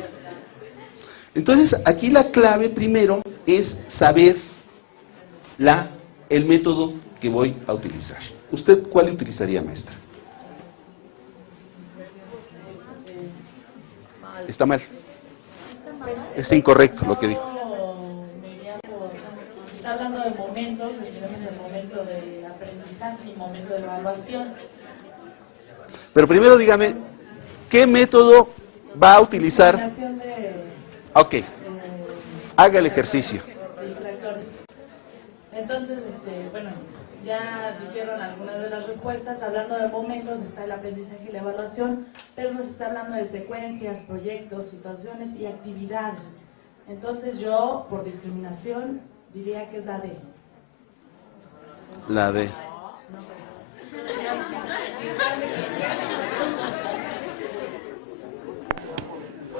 Entonces, aquí la clave primero es saber el método que voy a utilizar. ¿Usted cuál utilizaría, maestra? Está mal. Es incorrecto lo que dijo. Está hablando de momentos, tenemos el momento de aprendizaje y el momento de evaluación. Pero primero dígame, ¿qué método va a utilizar? Ok, haga el ejercicio. Entonces, bueno, ya dijeron algunas de las respuestas. Hablando de momentos está el aprendizaje y la evaluación, pero nos está hablando de secuencias, proyectos, situaciones y actividades. Entonces yo, por discriminación, diría que es la D. La D.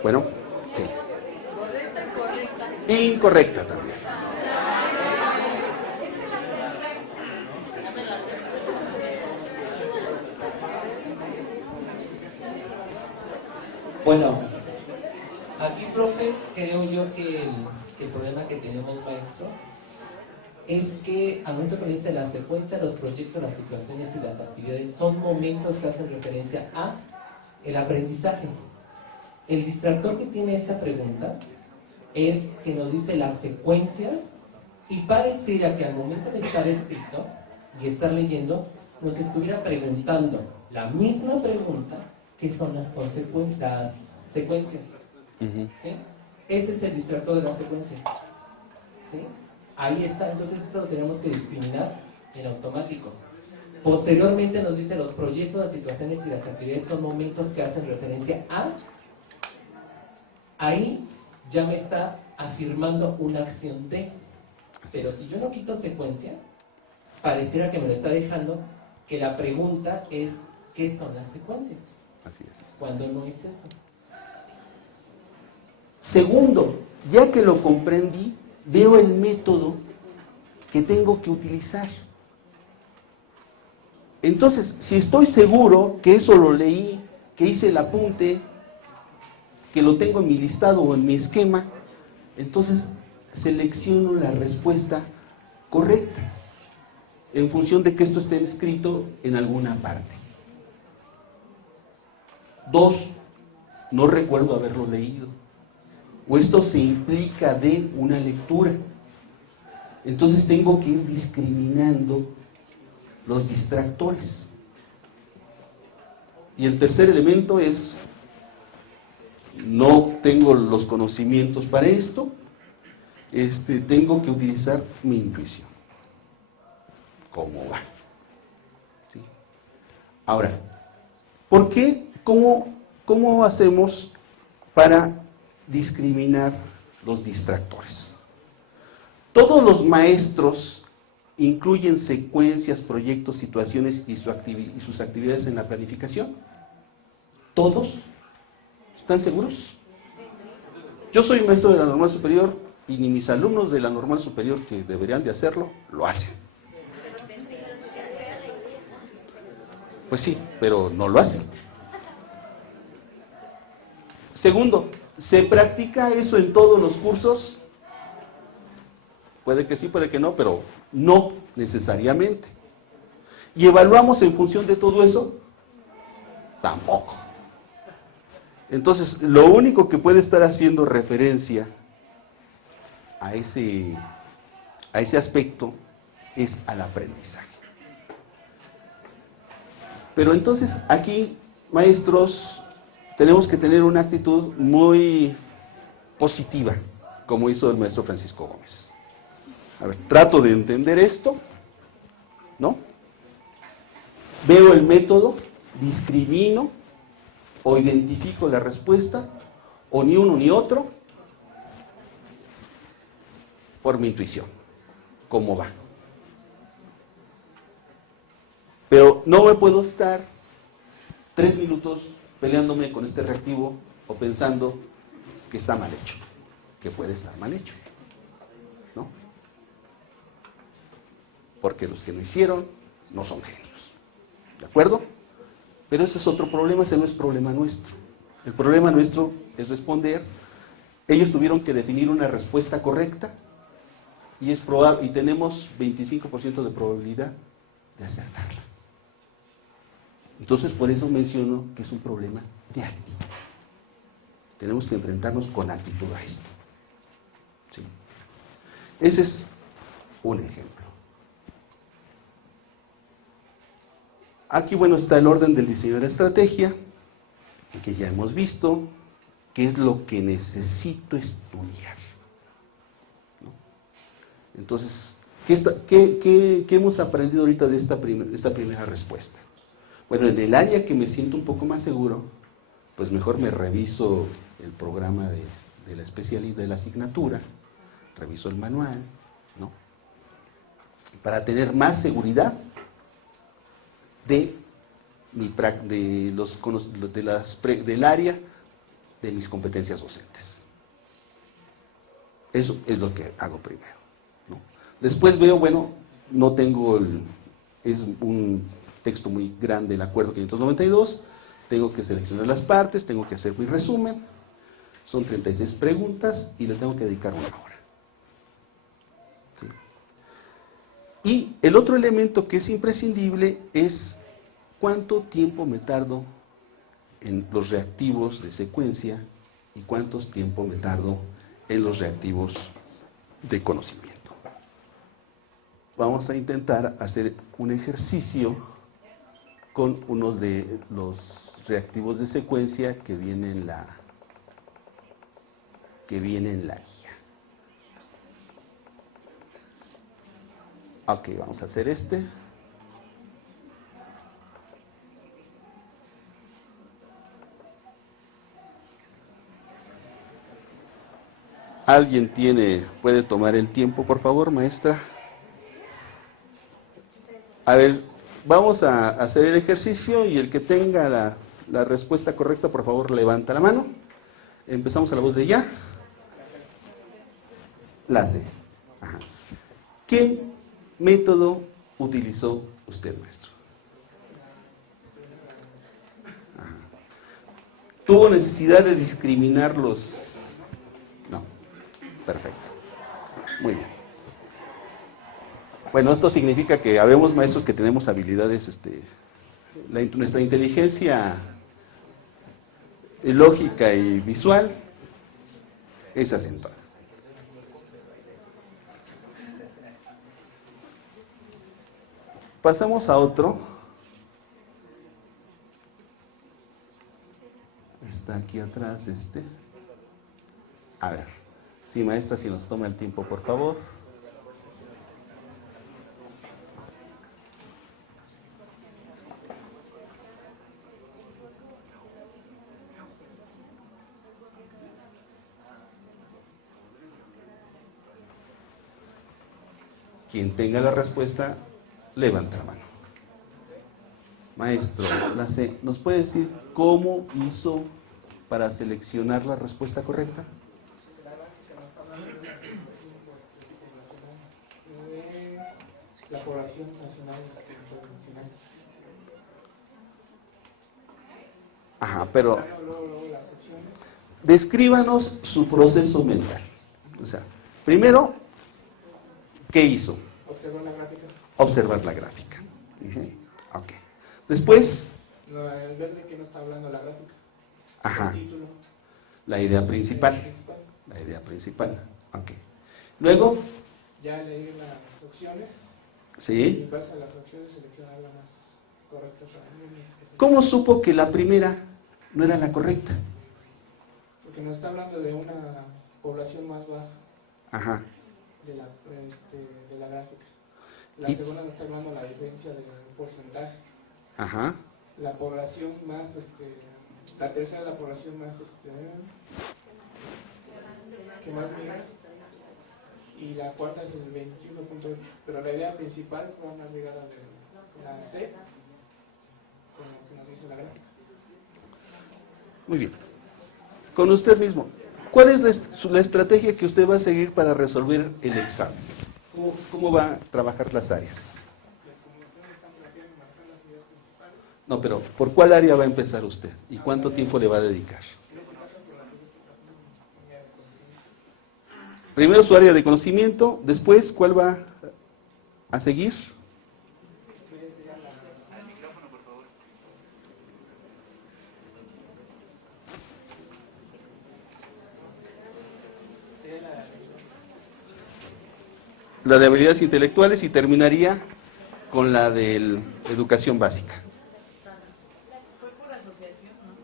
Bueno, sí. ¿Correcta y correcta? Incorrecta también. Bueno, aquí, profe, creo yo que el problema que tenemos, maestro, es que al momento que dice la secuencia, los proyectos, las situaciones y las actividades son momentos que hacen referencia a el aprendizaje. El distractor que tiene esta pregunta es que nos dice las secuencias y pareciera que al momento de estar escrito y estar leyendo, nos estuviera preguntando la misma pregunta que son las secuencias. ¿Sí? Ese es el distractor de las secuencias. ¿Sí? Ahí está, entonces eso lo tenemos que discriminar en automático. Posteriormente nos dice los proyectos, las situaciones y las actividades son momentos que hacen referencia a. Ahí ya me está afirmando una acción de. Pero si yo no quito secuencia, pareciera que me lo está dejando que la pregunta es ¿qué son las secuencias? Así es. Cuando no es eso. Segundo, ya que lo comprendí, veo el método que tengo que utilizar. Entonces, si estoy seguro que eso lo leí, que hice el apunte, que lo tengo en mi listado o en mi esquema, entonces selecciono la respuesta correcta en función de que esto esté escrito en alguna parte. 2, no recuerdo haberlo leído, o esto se implica de una lectura. Entonces tengo que ir discriminando los distractores. Y el tercer elemento es, no tengo los conocimientos para esto, tengo que utilizar mi intuición. ¿Cómo va? ¿Sí? Ahora, ¿por qué? ¿Cómo hacemos para discriminar los distractores? Todos los maestros incluyen secuencias, proyectos, situaciones y sus actividades en la planificación. ¿Todos? ¿Están seguros? Yo soy maestro de la normal superior y ni mis alumnos de la normal superior, que deberían de hacerlo, lo hacen. Pues sí, pero no lo hacen. Segundo, ¿se practica eso en todos los cursos? Puede que sí, puede que no, pero no necesariamente. ¿Y evaluamos en función de todo eso? Tampoco. Entonces, lo único que puede estar haciendo referencia a ese aspecto es al aprendizaje. Pero entonces, aquí, maestros, tenemos que tener una actitud muy positiva, como hizo el maestro Francisco Gómez. A ver, trato de entender esto, ¿no? Veo el método, discrimino o identifico la respuesta, o ni uno ni otro, por mi intuición, cómo va. Pero no me puedo estar 3 minutos peleándome con este reactivo o pensando que está mal hecho, que puede estar mal hecho, ¿no? Porque los que lo hicieron no son genios, ¿de acuerdo? Pero ese es otro problema, ese no es problema nuestro. El problema nuestro es responder. Ellos tuvieron que definir una respuesta correcta y es probable, y tenemos 25% de probabilidad de acertarla. Entonces, por eso menciono que es un problema de actitud. Tenemos que enfrentarnos con actitud a esto. ¿Sí? Ese es un ejemplo. Aquí, bueno, está el orden del diseño de la estrategia, que ya hemos visto, que es lo que necesito estudiar, ¿no? Entonces, ¿Qué hemos aprendido ahorita de esta primera respuesta? Bueno, en el área que me siento un poco más seguro, pues mejor me reviso el programa de la especialidad, de la asignatura, reviso el manual, ¿no? Para tener más seguridad del área de mis competencias docentes. Eso es lo que hago primero, ¿no? Después veo, bueno, no tengo es un texto muy grande el acuerdo 592, tengo que seleccionar las partes, tengo que hacer mi resumen, son 36 preguntas y le tengo que dedicar 1 hora. ¿Sí? Y el otro elemento que es imprescindible es cuánto tiempo me tardo en los reactivos de secuencia y cuánto tiempo me tardo en los reactivos de conocimiento. Vamos a intentar hacer un ejercicio con uno de los reactivos de secuencia que viene en la guía. Ok, vamos a hacer este. ¿Alguien puede tomar el tiempo, por favor, maestra? A ver, vamos a hacer el ejercicio y el que tenga la respuesta correcta, por favor, levanta la mano. Empezamos a la voz de ya. La C. Ajá. ¿Qué método utilizó usted, maestro? Ajá. ¿Tuvo necesidad de discriminar los...? No. Perfecto. Muy bien. Bueno, esto significa que habemos maestros que tenemos habilidades, nuestra inteligencia lógica y visual es acentuada. Pasamos a otro. Está aquí atrás A ver, sí, maestra, si nos toma el tiempo, por favor. Quien tenga la respuesta, levanta la mano. Maestro, la C, ¿nos puede decir cómo hizo para seleccionar la respuesta correcta? La población nacional internacional. Ajá, pero descríbanos su proceso mental. O sea, primero, ¿qué hizo? Observar la gráfica. Observar la gráfica. Ok. Después. El ver de qué nos está hablando la gráfica. Ajá. El título. La idea principal. La idea principal. Ok. Luego. Ya leí las opciones. Sí. Y en base a las opciones seleccionar la más correcta. ¿Cómo supo que la primera no era la correcta? Porque nos está hablando de una población más baja. Ajá. De la gráfica. La segunda nos está hablando la diferencia del porcentaje. Ajá. La población más, la tercera la población más, que más mira. Y la cuarta es el 21.8. Pero la idea principal fue una llegada de la C, con lo que nos dice la gráfica. Muy bien. Con usted mismo. ¿Cuál es la estrategia que usted va a seguir para resolver el examen? ¿Cómo va a trabajar las áreas? No, pero ¿por cuál área va a empezar usted? ¿Y cuánto tiempo le va a dedicar? Primero su área de conocimiento, después, ¿cuál va a seguir? La de habilidades intelectuales y terminaría con la de educación básica. ¿Fue por asociación, no?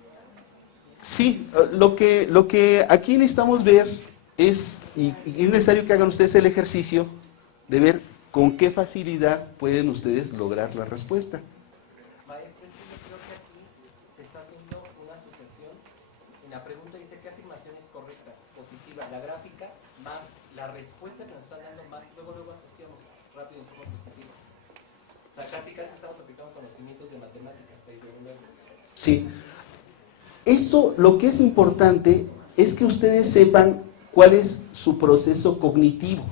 Sí, lo que aquí necesitamos ver es, y es necesario que hagan ustedes el ejercicio de ver ¿con qué facilidad pueden ustedes lograr la respuesta? Maestro, es que yo creo que aquí se está haciendo una asociación. En la pregunta dice qué afirmación es correcta, positiva, la gráfica más la respuesta que nos están dando más, luego asociamos rápido en forma positiva. La gráfica estamos aplicando conocimientos de matemáticas, Sí. Eso, lo que es importante es que ustedes sepan cuál es su proceso cognitivo.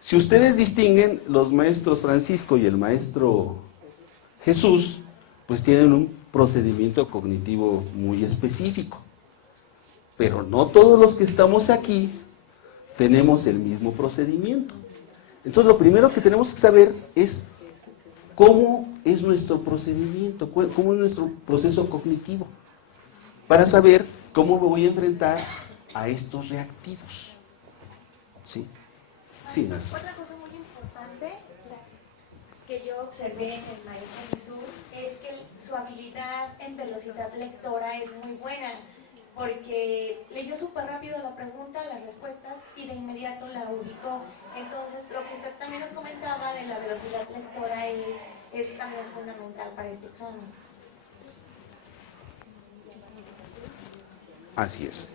Si ustedes distinguen, los maestros Francisco y el maestro Jesús, pues tienen un procedimiento cognitivo muy específico. Pero no todos los que estamos aquí tenemos el mismo procedimiento. Entonces lo primero que tenemos que saber es cómo es nuestro procedimiento, cómo es nuestro proceso cognitivo, para saber cómo me voy a enfrentar a estos reactivos. ¿Sí? Sí, maestro. Otra cosa muy importante que yo observé en el maestro Jesús es que su habilidad en velocidad lectora es muy buena, porque leyó súper rápido la pregunta, las respuestas y de inmediato la ubicó. Entonces, lo que usted también nos comentaba de la velocidad lectora es también fundamental para este examen. Así es.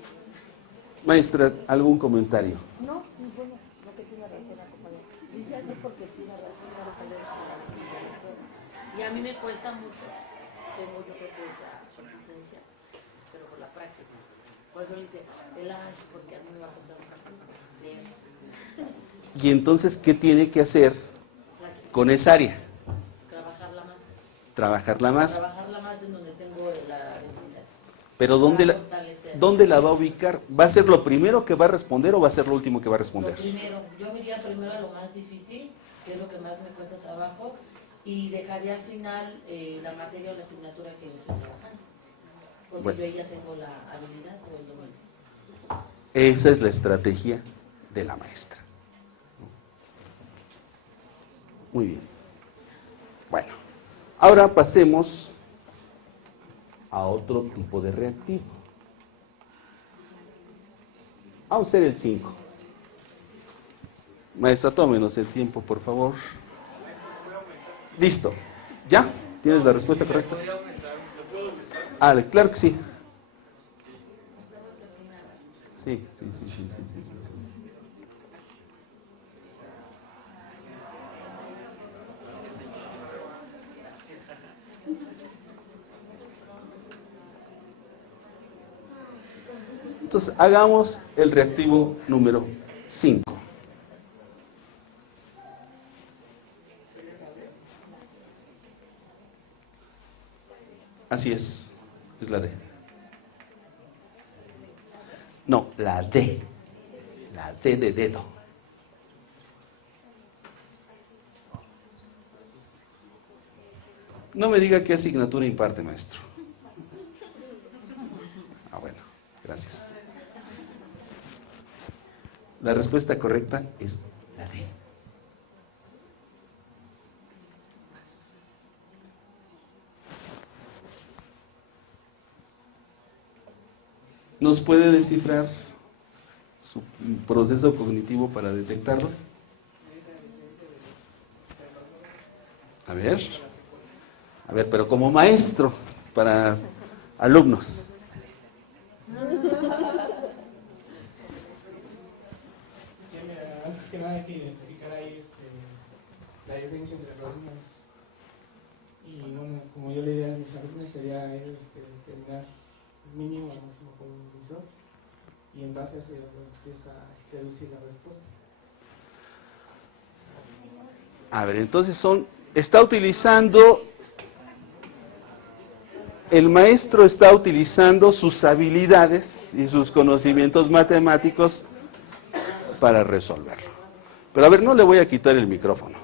Maestra, ¿algún comentario? No, ninguno. Lo que tiene razón la compañera. Dice no porque tiene razón la Y a mí me cuesta mucho. Tengo yo creo que esa presencia, pero por la práctica. Por eso dice, el Ash, porque a mí me va a costar mucho leer. Y entonces, ¿qué tiene que hacer con esa área? Trabajarla más. Trabajarla más. Trabajarla más en donde tengo la debilidad. Pero ¿dónde la va a ubicar? ¿Va a ser lo primero que va a responder o va a ser lo último que va a responder? Lo primero, yo me iría primero a lo más difícil, que es lo que más me cuesta trabajo, y dejaría al final la materia o la asignatura que estoy trabajando. Porque Bueno, yo ya tengo la habilidad o el dominio. esa es la estrategia de la maestra. Muy bien. Bueno, ahora pasemos a otro tipo de reactivo. Vamos a hacer el 5. Maestra, tómenos el tiempo, por favor. Listo. ¿Ya? ¿Tienes la respuesta correcta? Ah, claro que sí. Sí. Entonces, hagamos el reactivo número 5. Así es la D. No, la D. La D de dedo. No me diga qué asignatura imparte, maestro. Ah, bueno, gracias. La respuesta correcta es la D. ¿Nos puede descifrar su proceso cognitivo para detectarlo? A ver, pero como maestro, para alumnos. Antes que nada hay que identificar ahí la diferencia entre los alumnos. Y bueno, como yo le diría a mis alumnos, sería determinar mínimo o máximo como un visor, y en base a eso empieza a deducir la respuesta. A ver, entonces el maestro está utilizando sus habilidades y sus conocimientos matemáticos para resolverlo. Pero a ver, no le voy a quitar el micrófono.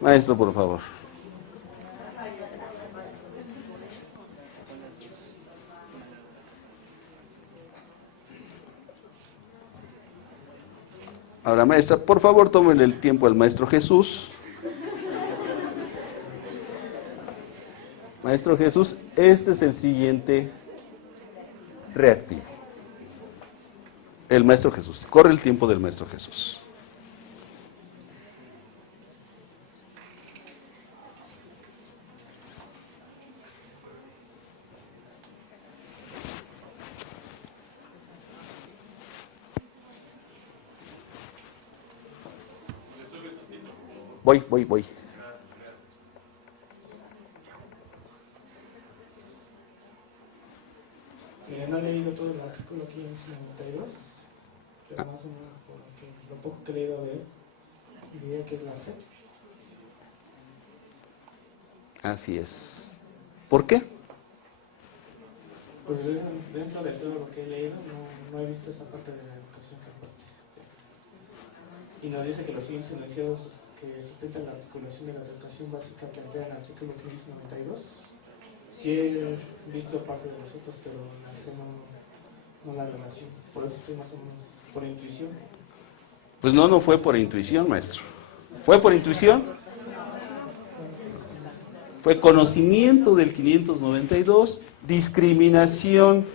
Maestro, por favor. Ahora, maestra, por favor, tómenle el tiempo al maestro Jesús. Maestro Jesús, este es el siguiente reactivo. El maestro Jesús. Corre el tiempo del maestro Jesús. Voy. No he leído todo el artículo aquí en 92, pero más o menos por lo poco que he leído de él, diría que es la C. Así es. ¿Por qué? Pues dentro de todo lo que he leído no he visto esa parte de la educación que aporte. Y nos dice que los fines enunciados que sustentan la articulación de la educación básica plantean el artículo 592. Sí he visto parte de los otros, pero no la relación. Por eso estoy más o menos por intuición. Pues no fue por intuición, maestro. ¿Fue por intuición? Fue conocimiento del 592, discriminación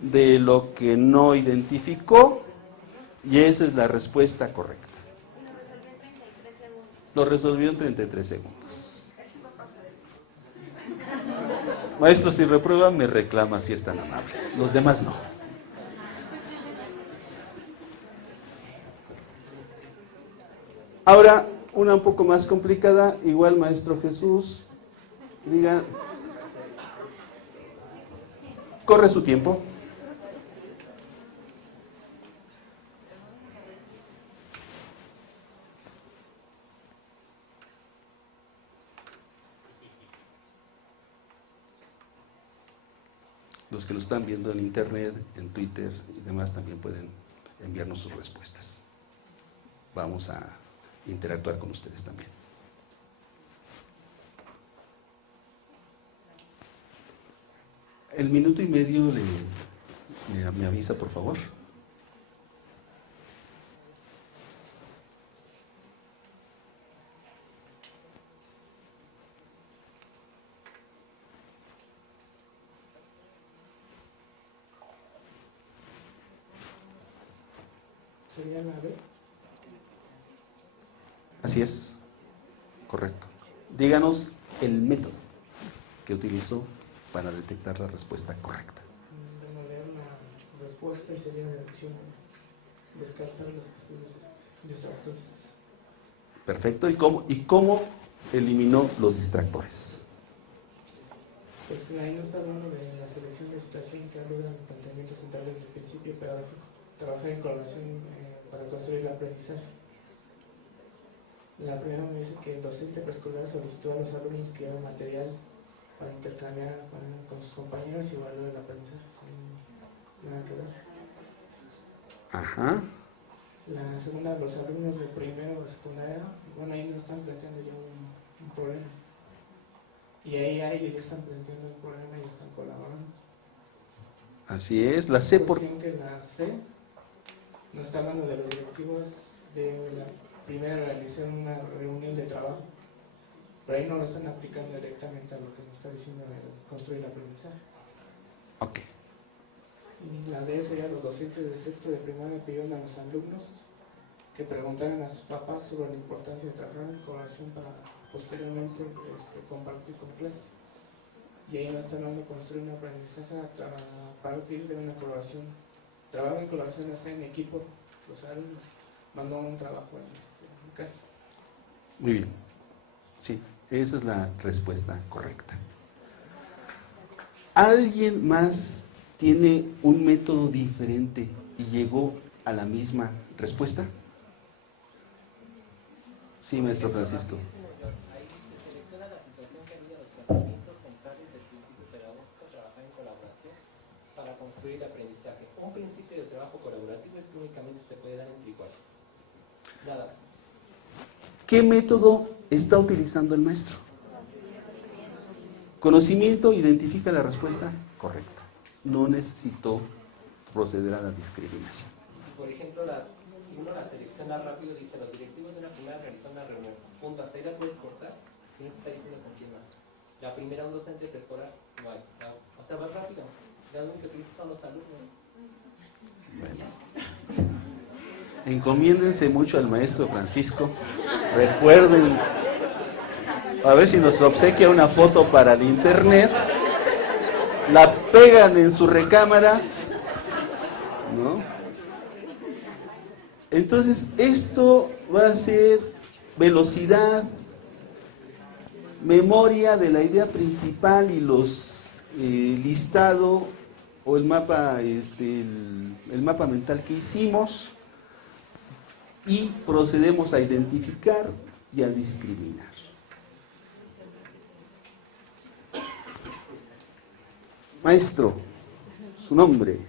de lo que no identificó, y esa es la respuesta correcta. Lo resolvió en 33 segundos. Maestro, si reprueba, me reclama si es tan amable. Los demás no. Ahora, una un poco más complicada, igual maestro Jesús, diga, corre su tiempo. Los que lo están viendo en internet, en Twitter y demás también pueden enviarnos sus respuestas. Vamos a interactuar con ustedes también. El minuto y medio me avisa, por favor. ¿Sería la B? Así es, correcto. Díganos el método que utilizó para detectar la respuesta correcta. Bueno, leer la respuesta y sería la acción, descartar los posibles distractores. Perfecto. ¿Y cómo eliminó los distractores? Pues ahí no está hablando de la selección de situación que alude a los planteamientos centrales del principio pedagógico. Trabajar en colaboración para construir el aprendizaje. La primera me dice que el docente preescolar solicitó a los alumnos que lleven material para intercambiar con sus compañeros y evaluar el aprendizaje. Nada que ver. Ajá. La segunda, los alumnos de primero de secundaria, bueno, ahí no están planteando ya un problema. Y ahí ellos ya están planteando un problema y están colaborando. Así es, la C por... Que la C no está hablando de los directivos de la primera realización una reunión de trabajo, pero ahí no lo están aplicando directamente a lo que nos está diciendo de construir el aprendizaje. Ok. Y la D sería los docentes de sexto de primaria pidieron a los alumnos que preguntaran a sus papás sobre la importancia de trabajar en colaboración para posteriormente compartir con clase. Y ahí no está hablando de construir un aprendizaje a partir de una colaboración. Trabajo en colaboración en equipo, los alumnos mandó un trabajo en casa. Muy bien. Sí, esa es la respuesta correcta. ¿Alguien más tiene un método diferente y llegó a la misma respuesta? Sí, maestro Francisco. Ahí se selecciona la situación que alude a los planteamientos centrales del principio pedagógico, trabajar en colaboración para construir el aprendizaje. Un principio de trabajo colaborativo es que únicamente se puede dar entre iguales. Nada. ¿Qué método está utilizando el maestro? Conocimiento, identifica la respuesta correcta. No necesitó proceder a la discriminación. Por ejemplo, si uno la selecciona rápido, dice los directivos de una primera realizan una reunión. Punto, hasta ahí la puedes cortar y no te está diciendo con quién más. La primera, un docente preescolar, no hay. O sea, va rápido. La única que utiliza son los alumnos. Bueno. Encomiéndense mucho al maestro Francisco. Recuerden, a ver si nos obsequia una foto para el internet. La pegan en su recámara, ¿no? Entonces, esto va a ser velocidad, memoria de la idea principal y los listado o el mapa mental que hicimos, y procedemos a identificar y a discriminar. Maestro, su nombre.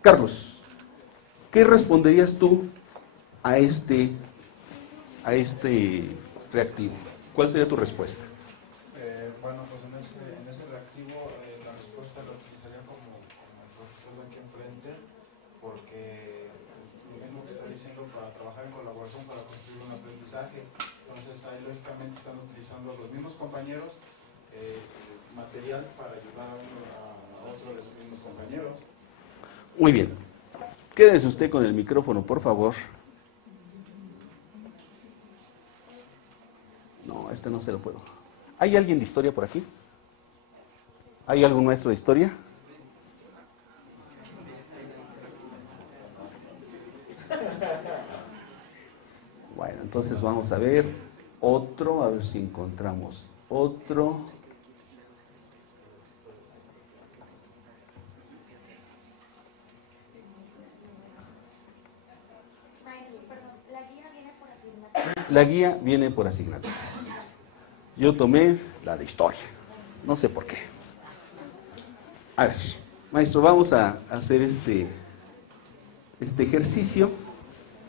Carlos, ¿qué responderías tú a este reactivo? ¿Cuál sería tu respuesta? Bueno, pues en ese reactivo la respuesta la utilizaría como el profesor de aquí enfrente, porque lo mismo que está diciendo, para trabajar en colaboración para construir un aprendizaje. Entonces ahí lógicamente están utilizando los mismos compañeros material para ayudar a otro de sus mismos compañeros. Muy bien. Quédese usted con el micrófono, por favor. No, este no se lo puedo. ¿Hay alguien de historia por aquí? ¿Hay algún maestro de historia? Bueno, entonces vamos a ver otro, a ver si encontramos otro. La guía viene por asignaturas. Yo tomé la de historia. No sé por qué. A ver, maestro, vamos a hacer este ejercicio.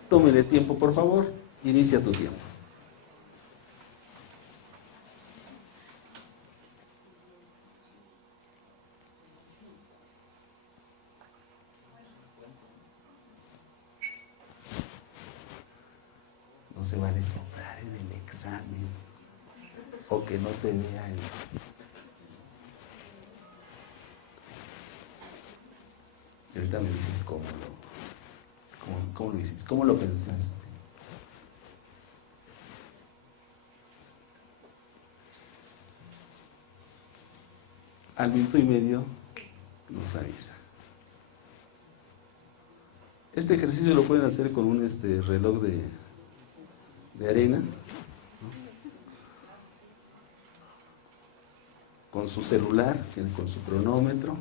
Tómele tiempo, por favor. Inicia tu tiempo. No se vale soplar en el examen o que no te vea el... Y ahorita me dices cómo lo hiciste, cómo lo pensaste. Al minuto y medio nos avisa. Este ejercicio lo pueden hacer con un reloj de arena, ¿no? Con su celular, con su cronómetro,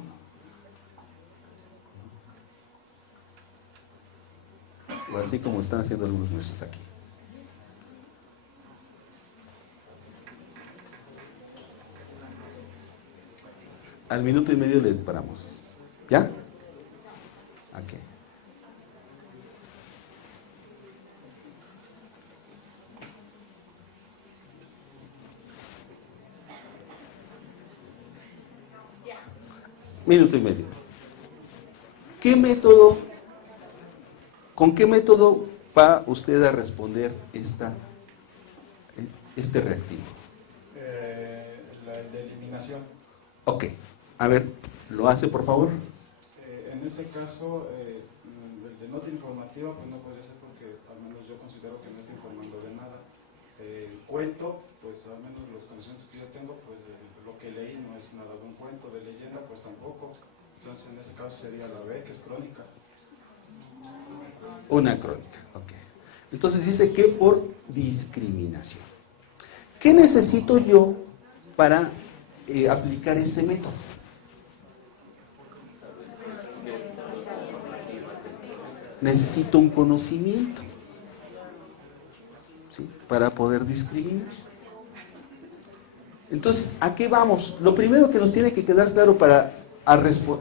o así como están haciendo algunos maestros aquí. Al minuto y medio le paramos. ¿Ya? Ok. Minuto y medio. ¿Con qué método va usted a responder este reactivo? El de eliminación. Ok. A ver, ¿lo hace, por favor? En ese caso, el de nota informativa, pues no podría ser porque al menos yo considero que no está informando de nada. El cuento, pues al menos los conocimientos que yo tengo, pues lo que leí no es nada de un cuento, de leyenda, pues tampoco. Entonces en ese caso sería la B, que es crónica. Una crónica, ok. Entonces dice que por discriminación. ¿Qué necesito yo para aplicar ese método? Necesito un conocimiento, ¿sí?, para poder discriminar. Entonces, ¿a qué vamos? Lo primero que nos tiene que quedar claro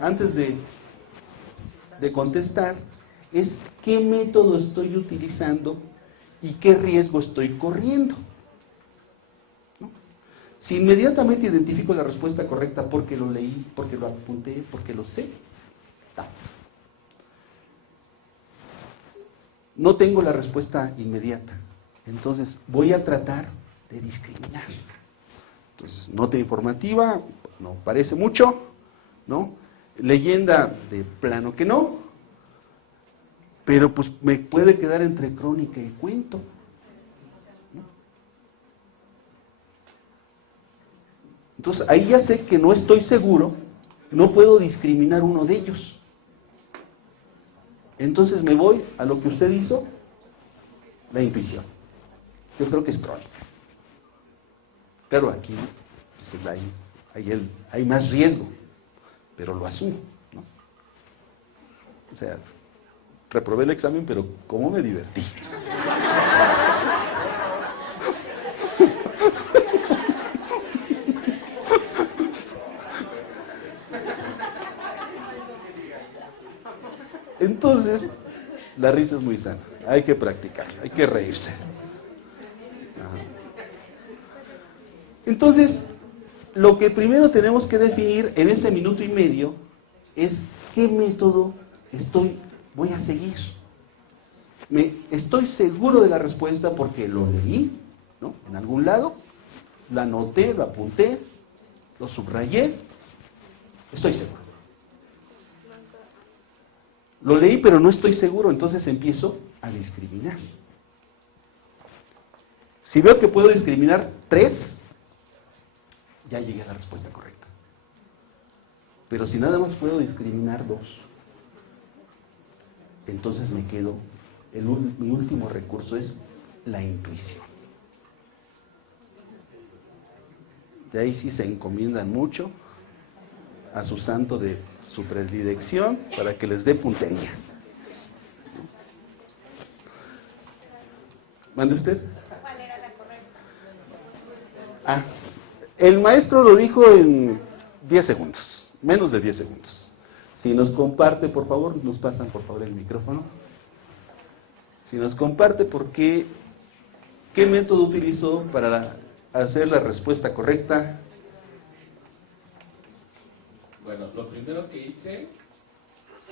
antes de contestar es qué método estoy utilizando y qué riesgo estoy corriendo, ¿no? Si inmediatamente identifico la respuesta correcta porque lo leí, porque lo apunté, porque lo sé, no tengo la respuesta inmediata, entonces voy a tratar de discriminar. Entonces, nota informativa, no parece mucho, ¿no? Leyenda, de plano que no, pero pues me puede quedar entre crónica y cuento, ¿no? Entonces, ahí ya sé que no estoy seguro, no puedo discriminar uno de ellos. Entonces me voy a lo que usted hizo, la intuición. yo creo que es crónica. Claro, aquí pues, hay más riesgo, pero lo asumo, ¿no? O sea, reprobé el examen, pero ¿cómo me divertí? Entonces, la risa es muy sana, hay que practicar, hay que reírse. Ajá. Entonces, lo que primero tenemos que definir en ese minuto y medio es qué método voy a seguir. Estoy seguro de la respuesta porque lo leí, ¿no? En algún lado, lo anoté, lo apunté, lo subrayé, estoy seguro. Lo leí pero no estoy seguro, entonces empiezo a discriminar. Si veo que puedo discriminar 3, ya llegué a la respuesta correcta. Pero si nada más puedo discriminar 2, entonces me quedo, mi último recurso es la intuición. De ahí sí se encomiendan mucho a su santo de su predilección para que les dé puntería. ¿Mande usted? ¿Cuál era la correcta? El maestro lo dijo en 10 segundos, menos de 10 segundos. Si nos comparte, por favor, nos pasan por favor el micrófono. Si nos comparte qué método utilizó para hacer la respuesta correcta. Bueno, lo primero que hice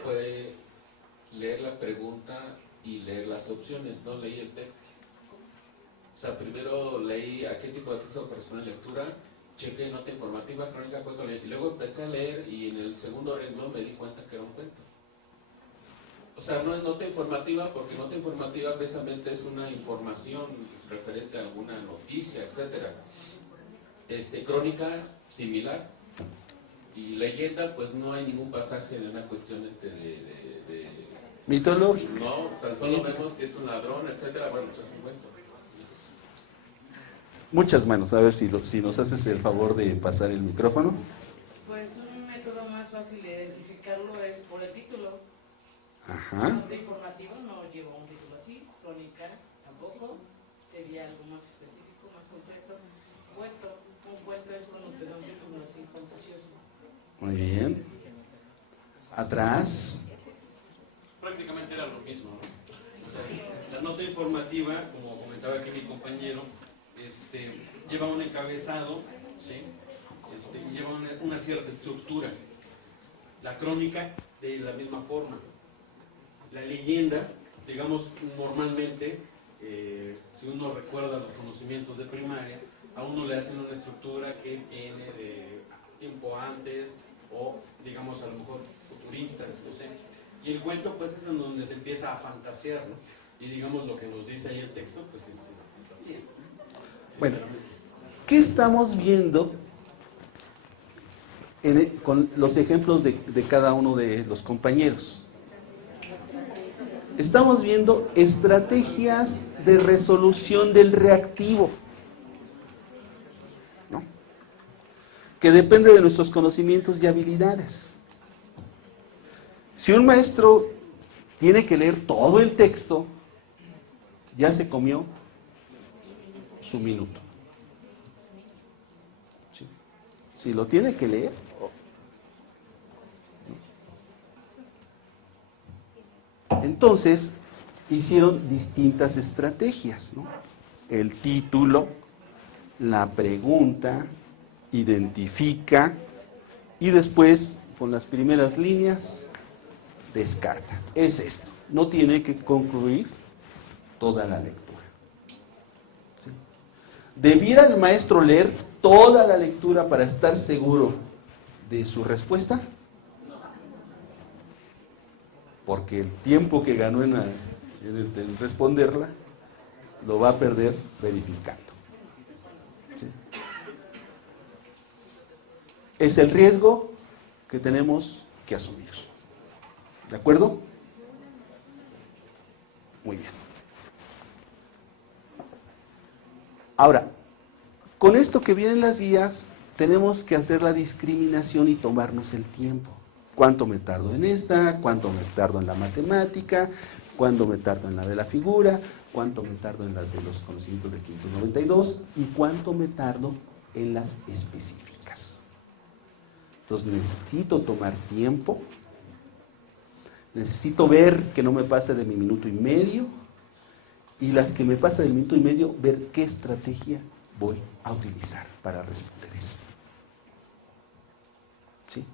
fue leer la pregunta y leer las opciones, no leí el texto. O sea, primero leí a qué tipo de texto corresponde lectura, chequé nota informativa, crónica, cuento, y luego empecé a leer y en el segundo renglón me di cuenta que era un cuento. O sea, no es nota informativa porque nota informativa precisamente es una información referente a alguna noticia, etcétera. Crónica, similar. Y leyenda, pues no hay ningún pasaje de una cuestión de mitológica. No, tan solo vemos que es un ladrón, etcétera. Bueno, pues es un cuento. Muchas manos, a ver si nos haces el favor de pasar el micrófono. Pues un método más fácil de identificarlo es por el título. Ajá. Nota informativo no lleva un título así, crónica tampoco, sería algo más específico, más concreto. Un cuento es cuando te da un título así fantasioso. Muy bien. Atrás. Prácticamente era lo mismo, ¿no? O sea, la nota informativa, como comentaba aquí mi compañero, lleva un encabezado, ¿sí? Y lleva una cierta estructura. La crónica, de la misma forma. La leyenda, digamos, normalmente, si uno recuerda los conocimientos de primaria, a uno le hacen una estructura que tiene de tiempo antes o, digamos, a lo mejor futuristas, no sé. Y el cuento, pues, es en donde se empieza a fantasear, ¿no? Y, digamos, lo que nos dice ahí el texto, pues, es una fantasía. Bueno, ¿qué estamos viendo con los ejemplos de cada uno de los compañeros? Estamos viendo estrategias de resolución del reactivo, ¿no? Que depende de nuestros conocimientos y habilidades. Si un maestro tiene que leer todo el texto, ya se comió su minuto. ¿Sí? Si lo tiene que leer, entonces hicieron distintas estrategias, ¿no? El título, la pregunta, identifica y después con las primeras líneas descarta. Es esto, no tiene que concluir toda la lectura. ¿Sí? ¿Debiera el maestro leer toda la lectura para estar seguro de su respuesta? Porque el tiempo que ganó en responderla lo va a perder verificando. ¿Sí? Es el riesgo que tenemos que asumir. ¿De acuerdo? Muy bien. Ahora, con esto que vienen las guías, tenemos que hacer la discriminación y tomarnos el tiempo. ¿Cuánto me tardo en esta? ¿Cuánto me tardo en la matemática? ¿Cuánto me tardo en la de la figura? ¿Cuánto me tardo en las de los conocimientos de 592? ¿Y cuánto me tardo en las específicas? Entonces necesito tomar tiempo, necesito ver que no me pase de mi minuto y medio, y las que me pasa del minuto y medio, ver qué estrategia voy a utilizar para responder eso. ¿Sí?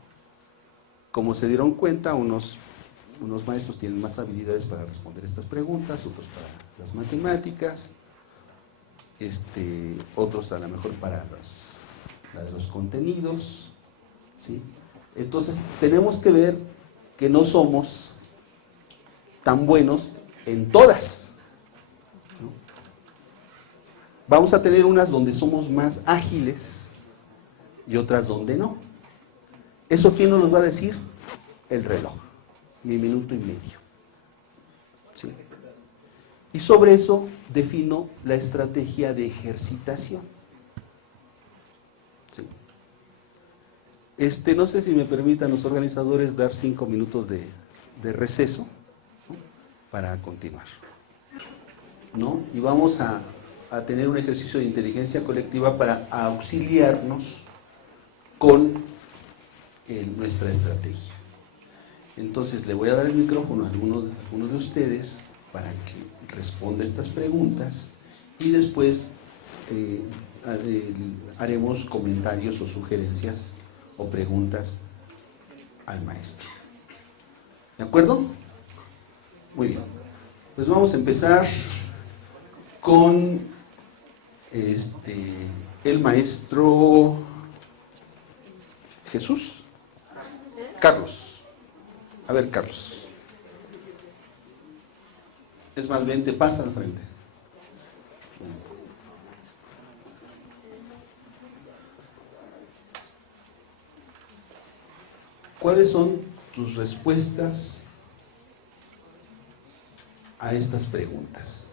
Como se dieron cuenta, unos maestros tienen más habilidades para responder estas preguntas, otros para las matemáticas, otros a lo mejor para la de los contenidos, ¿sí? Entonces, tenemos que ver que no somos tan buenos en todas, ¿no? Vamos a tener unas donde somos más ágiles y otras donde no. ¿Eso quién nos lo va a decir? El reloj, mi minuto y medio. ¿Sí? Y sobre eso defino la estrategia de ejercitación. ¿Sí? No sé si me permitan los organizadores dar 5 minutos de receso, ¿no?, para continuar, ¿no? Y vamos a tener un ejercicio de inteligencia colectiva para auxiliarnos con nuestra estrategia. Entonces le voy a dar el micrófono a alguno de ustedes para que responda estas preguntas y después haremos comentarios o sugerencias o preguntas al maestro. ¿De acuerdo? Muy bien. Pues vamos a empezar con el maestro Jesús. Carlos. A ver, Carlos. Es más, bien te pasa al frente. ¿Cuáles son tus respuestas a estas preguntas?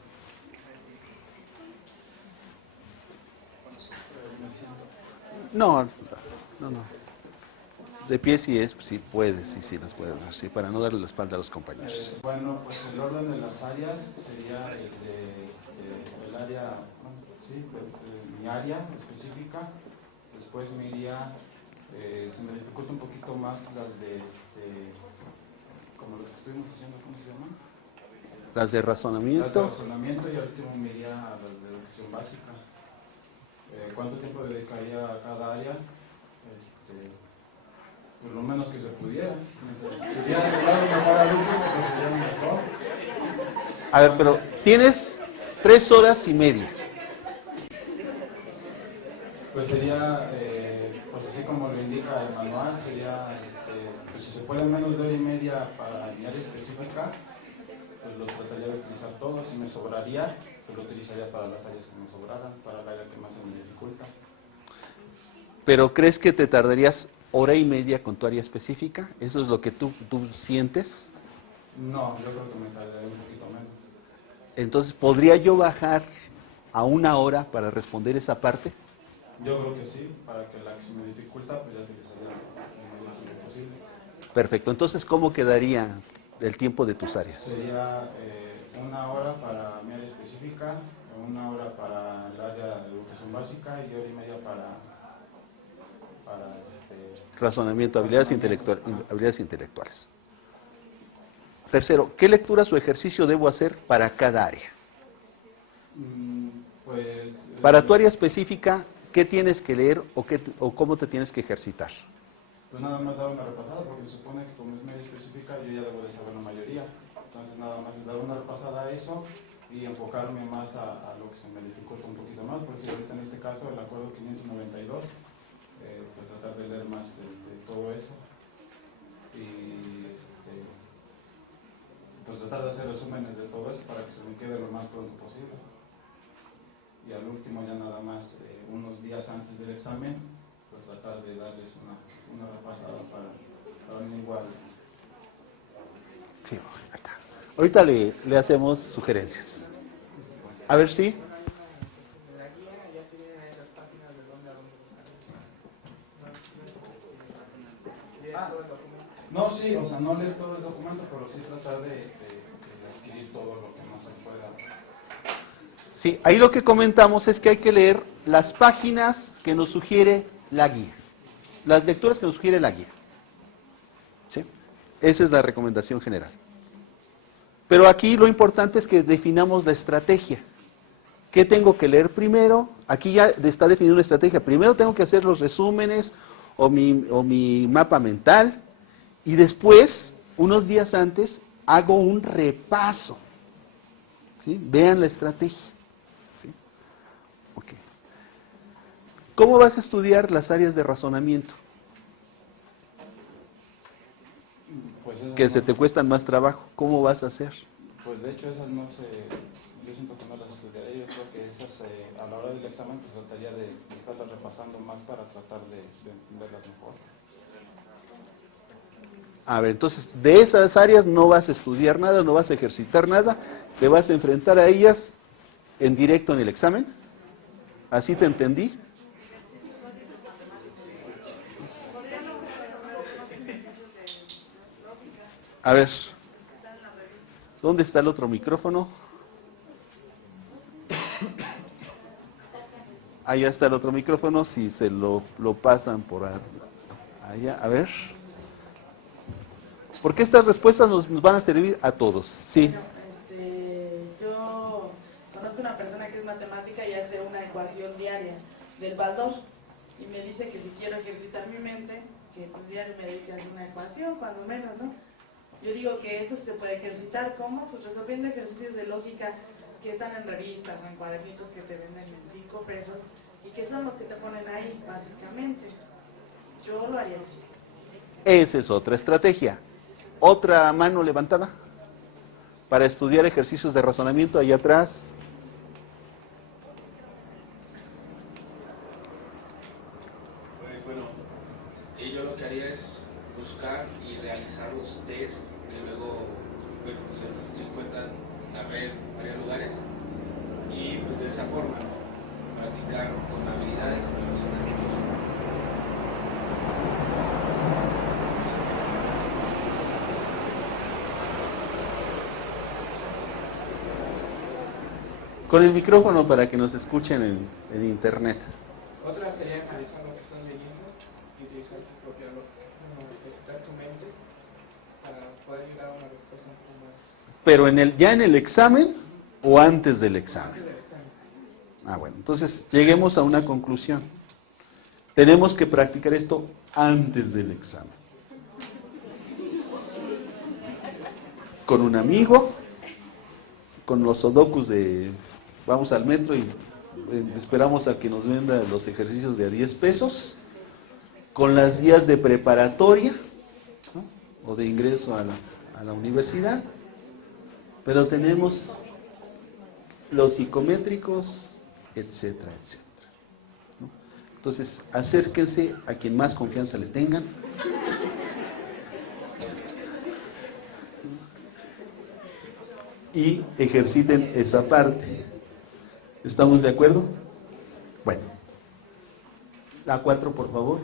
No. De pie si puedes, sí las puedes dar, sí, para no darle la espalda a los compañeros. Bueno, pues el orden de las áreas sería el área, mi área específica. Después me iría, se me dificulta un poquito más las de, como las que estuvimos haciendo, ¿cómo se llaman? Las de razonamiento. Las de razonamiento, y al último me iría a las de educación básica. ¿Cuánto tiempo dedicaría a cada área? Pues lo menos que se pudiera. Mientras pudiera llegar mejor al último, pues sería mejor. A ver, pero tienes 3 horas y media. Pues sería, pues así como lo indica el manual, sería, pues si se puede menos de hora y media para mi área específica, pues lo trataría de utilizar todo. Si me sobraría, pues lo utilizaría para las áreas que me sobraran, para el área que más se me dificulta. ¿Pero crees que te tardarías hora y media con tu área específica? ¿Eso es lo que tú sientes? No, yo creo que me tardaría un poquito menos. Entonces, ¿podría yo bajar a 1 hora para responder esa parte? Yo creo que sí, para que la que se me dificulta, pues ya utilizaría el mayor tiempo posible. Perfecto. Entonces, ¿cómo quedaría el tiempo de tus áreas? Sería 1 hora para mi área específica, 1 hora para el área de educación básica y hora y media para razonamiento, habilidades intelectuales. Tercero, ¿qué lecturas o ejercicio debo hacer para cada área? Pues, para tu área específica, ¿qué tienes que leer o cómo te tienes que ejercitar? Pues nada más dar una repasada, porque se supone que como es media específica, yo ya debo de saber la mayoría. Entonces nada más es dar una repasada a eso y enfocarme más a lo que se me dificulta un poquito más. Por si ahorita en este caso el acuerdo 592, pues tratar de leer más todo eso y pues tratar de hacer resúmenes de todo eso para que se me quede lo más pronto posible. Y al último ya nada más unos días antes del examen, pues tratar de darles una repasada para un igual. Sí, ahorita le hacemos sugerencias. A ver si. o sea, no leer todo el documento, pero sí tratar de adquirir todo lo que más se pueda. Sí, ahí lo que comentamos es que hay que leer las páginas que nos sugiere la guía, las lecturas que nos sugiere la guía. ¿Sí? Esa es la recomendación general. Pero aquí lo importante es que definamos la estrategia. ¿Qué tengo que leer primero? Aquí ya está definida una estrategia. Primero tengo que hacer los resúmenes o mi mapa mental y después, unos días antes, hago un repaso. ¿Sí? Vean la estrategia. ¿Sí? Okay. ¿Cómo vas a estudiar las áreas de razonamiento? Pues que se te cuestan más trabajo. ¿Cómo vas a hacer? Pues de hecho esas no se, yo siento que no las estudiaré, yo creo que esas a la hora del examen pues trataría de estarlas repasando más para tratar de entenderlas mejor. A ver, entonces de esas áreas no vas a estudiar nada, no vas a ejercitar nada, te vas a enfrentar a ellas en directo en el examen. ¿Así te entendí? A ver, ¿dónde está el otro micrófono? Allá está el otro micrófono, si se lo pasan por allá, a ver. Porque estas respuestas nos van a servir a todos, sí. Yo conozco una persona que es matemática y hace una ecuación diaria del valor y me dice que si quiero ejercitar mi mente, que pues diario me dedique a hacer una ecuación, cuando menos, ¿no? Yo digo que esto se puede ejercitar, ¿cómo? Pues resolviendo ejercicios de lógica que están en revistas o en cuadernitos que te venden en 5 pesos y que son los que te ponen ahí, básicamente. Yo lo haría así. Esa es otra estrategia. Otra mano levantada para estudiar ejercicios de razonamiento allá atrás. Bueno, yo lo que haría es buscar y realizar los test que luego se encuentran en la red en varios lugares y pues de esa forma practicar con habilidades y razonamientos. Con el micrófono para que nos escuchen en internet. Otra sería analizar lo que están leyendo y utilizar tu propia lógica, ejercitar tu mente para poder llegar a una respuesta un poco más. Pero ya en el examen o antes del examen. Ah, bueno, entonces lleguemos a una conclusión. Tenemos que practicar esto antes del examen. Con un amigo, con los sudokus de vamos al metro y esperamos a que nos venda los ejercicios de a 10 pesos, con las guías de preparatoria, ¿no? O de ingreso a la universidad, pero tenemos los psicométricos, etcétera, etcétera, ¿no? Entonces, acérquense a quien más confianza le tengan. Y ejerciten esa parte. ¿Estamos de acuerdo? Bueno. La 4, por favor.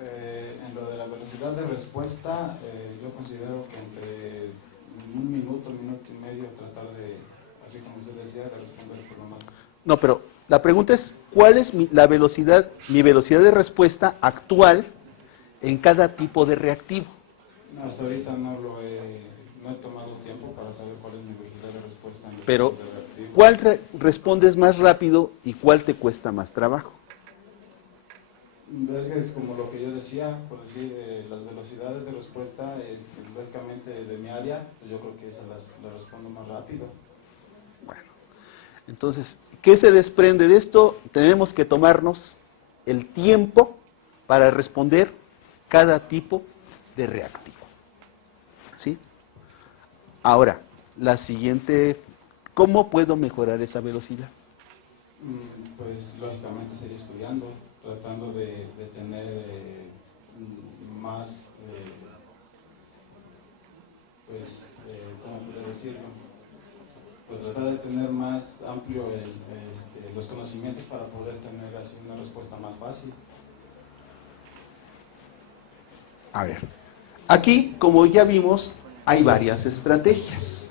En lo de la velocidad de respuesta, yo considero que entre un minuto y medio tratar de, así como usted decía, de responder por lo más. No, pero la pregunta es, ¿cuál es mi velocidad de respuesta actual en cada tipo de reactivo? Hasta ahorita no he tomado tiempo para saber cuál es mi velocidad de respuesta en los Pero, tipos de reactivos. ¿cuál respondes más rápido y cuál te cuesta más trabajo? Es que es como lo que yo decía, por decir, las velocidades de respuesta, lógicamente de mi área, pues yo creo que esas las respondo más rápido. Bueno, entonces, ¿qué se desprende de esto? Tenemos que tomarnos el tiempo para responder cada tipo de reactivo. ¿Sí? Ahora, la siguiente, ¿cómo puedo mejorar esa velocidad? Pues lógicamente sería estudiando, tratando de tener más, ¿cómo puedo decirlo? Pues tratar de tener más amplio los conocimientos para poder tener así una respuesta más fácil. A ver, Aquí, como ya vimos, hay varias estrategias,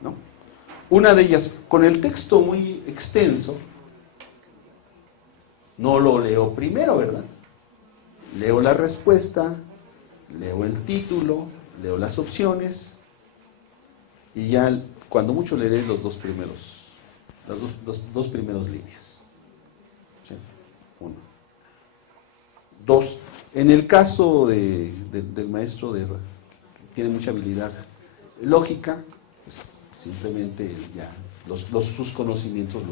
¿no? Una de ellas, con el texto muy extenso, no lo leo primero, ¿verdad? Leo la respuesta, leo el título, leo las opciones, y ya cuando mucho leeré los dos primeros, las dos primeros líneas. ¿Sí? Uno. Dos. En el caso del maestro que tiene mucha habilidad lógica, pues simplemente ya sus conocimientos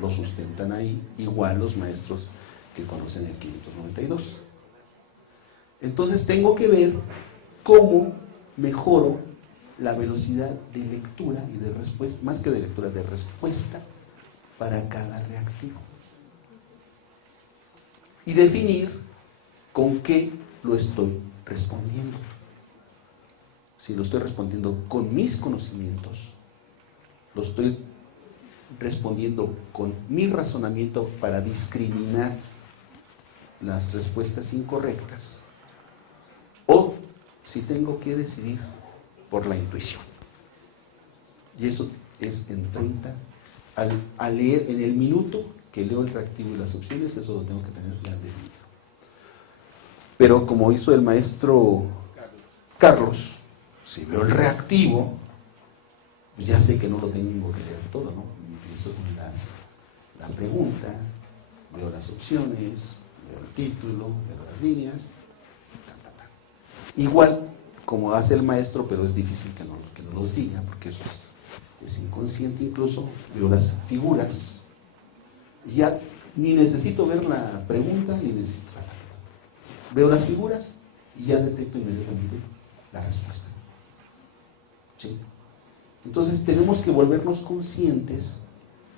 lo sustentan ahí, igual los maestros que conocen el 592. Entonces tengo que ver cómo mejoro la velocidad de lectura y de respuesta, más que de lectura, de respuesta para cada reactivo. Y definir con qué lo estoy respondiendo. Si lo estoy respondiendo con mis conocimientos, lo estoy respondiendo con mi razonamiento para discriminar las respuestas incorrectas, o si tengo que decidir por la intuición. Y eso es en 30, al leer en el minuto que leo el reactivo y las opciones, eso lo tengo que tener ya definido. Pero como hizo el maestro Carlos, si veo el reactivo, pues ya sé que no lo tengo que leer todo, ¿no? Empiezo con la pregunta, veo las opciones, veo el título, veo las líneas, Igual, como hace el maestro, pero es difícil que no los diga, porque eso es inconsciente incluso, veo las figuras, y ya ni necesito ver la pregunta, ni necesito veo las figuras, y ya detecto inmediatamente la respuesta. ¿Sí? Entonces tenemos que volvernos conscientes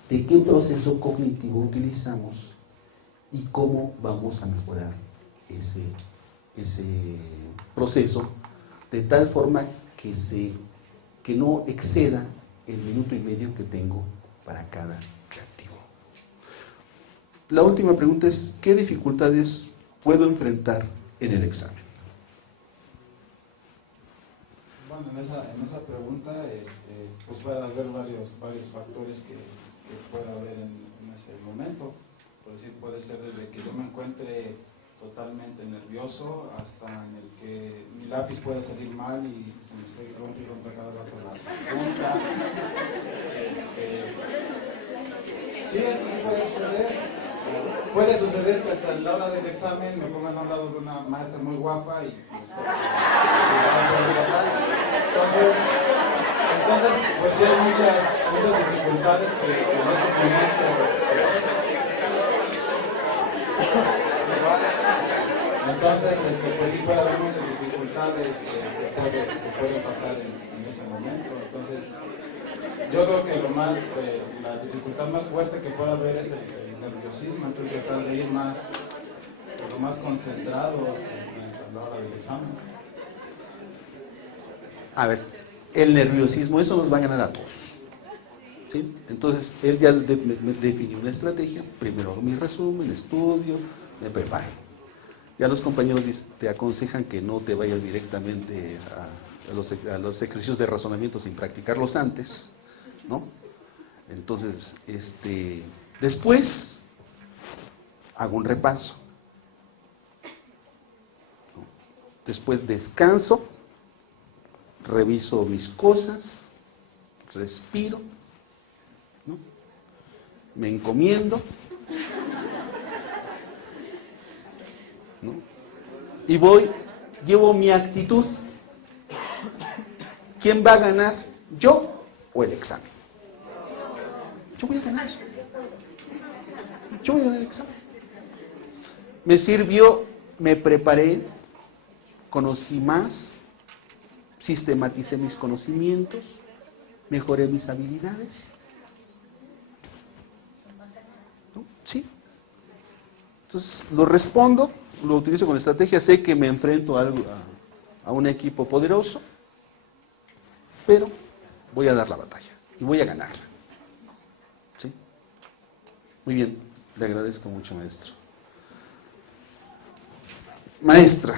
de qué proceso cognitivo utilizamos y cómo vamos a mejorar ese proceso de tal forma que no exceda el minuto y medio que tengo para cada reactivo. La última pregunta es, ¿qué dificultades puedo enfrentar en el examen? Bueno, en esa pregunta pues puede haber varios factores que pueda haber en ese momento. Por decir, puede ser desde que yo me encuentre totalmente nervioso hasta en el que mi lápiz puede salir mal y se me esté rompe cada rato la punta. Sí, esto sí puede suceder. Puede suceder que hasta la hora del examen me pongan al lado de una maestra muy guapa y entonces pues sí hay muchas dificultades que en ese momento entonces pues sí puede haber muchas dificultades que pueden pasar en ese momento. Entonces yo creo que la dificultad más fuerte que puede haber es el nerviosismo, entonces tratar de ir lo más concentrado a la hora del examen. A ver, el nerviosismo, eso nos va a ganar a todos. ¿Sí? Entonces, él ya me definió una estrategia, primero hago mi resumen, estudio, me preparo. Ya los compañeros te aconsejan que no te vayas directamente a los ejercicios de razonamiento sin practicarlos antes, ¿no? Entonces, después hago un repaso. ¿No? Después descanso, reviso mis cosas, respiro, ¿no? Me encomiendo, ¿no? Y llevo mi actitud. ¿Quién va a ganar? ¿Yo o el examen? Yo voy a ganar. Yo voy a ganar el examen. Me sirvió, me preparé, conocí más, sistematicé mis conocimientos, mejoré mis habilidades. ¿No? ¿Sí? Entonces, lo respondo, lo utilizo con estrategia, sé que me enfrento a un equipo poderoso, pero voy a dar la batalla y voy a ganarla. ¿Sí? Muy bien, le agradezco mucho, maestro. Maestra,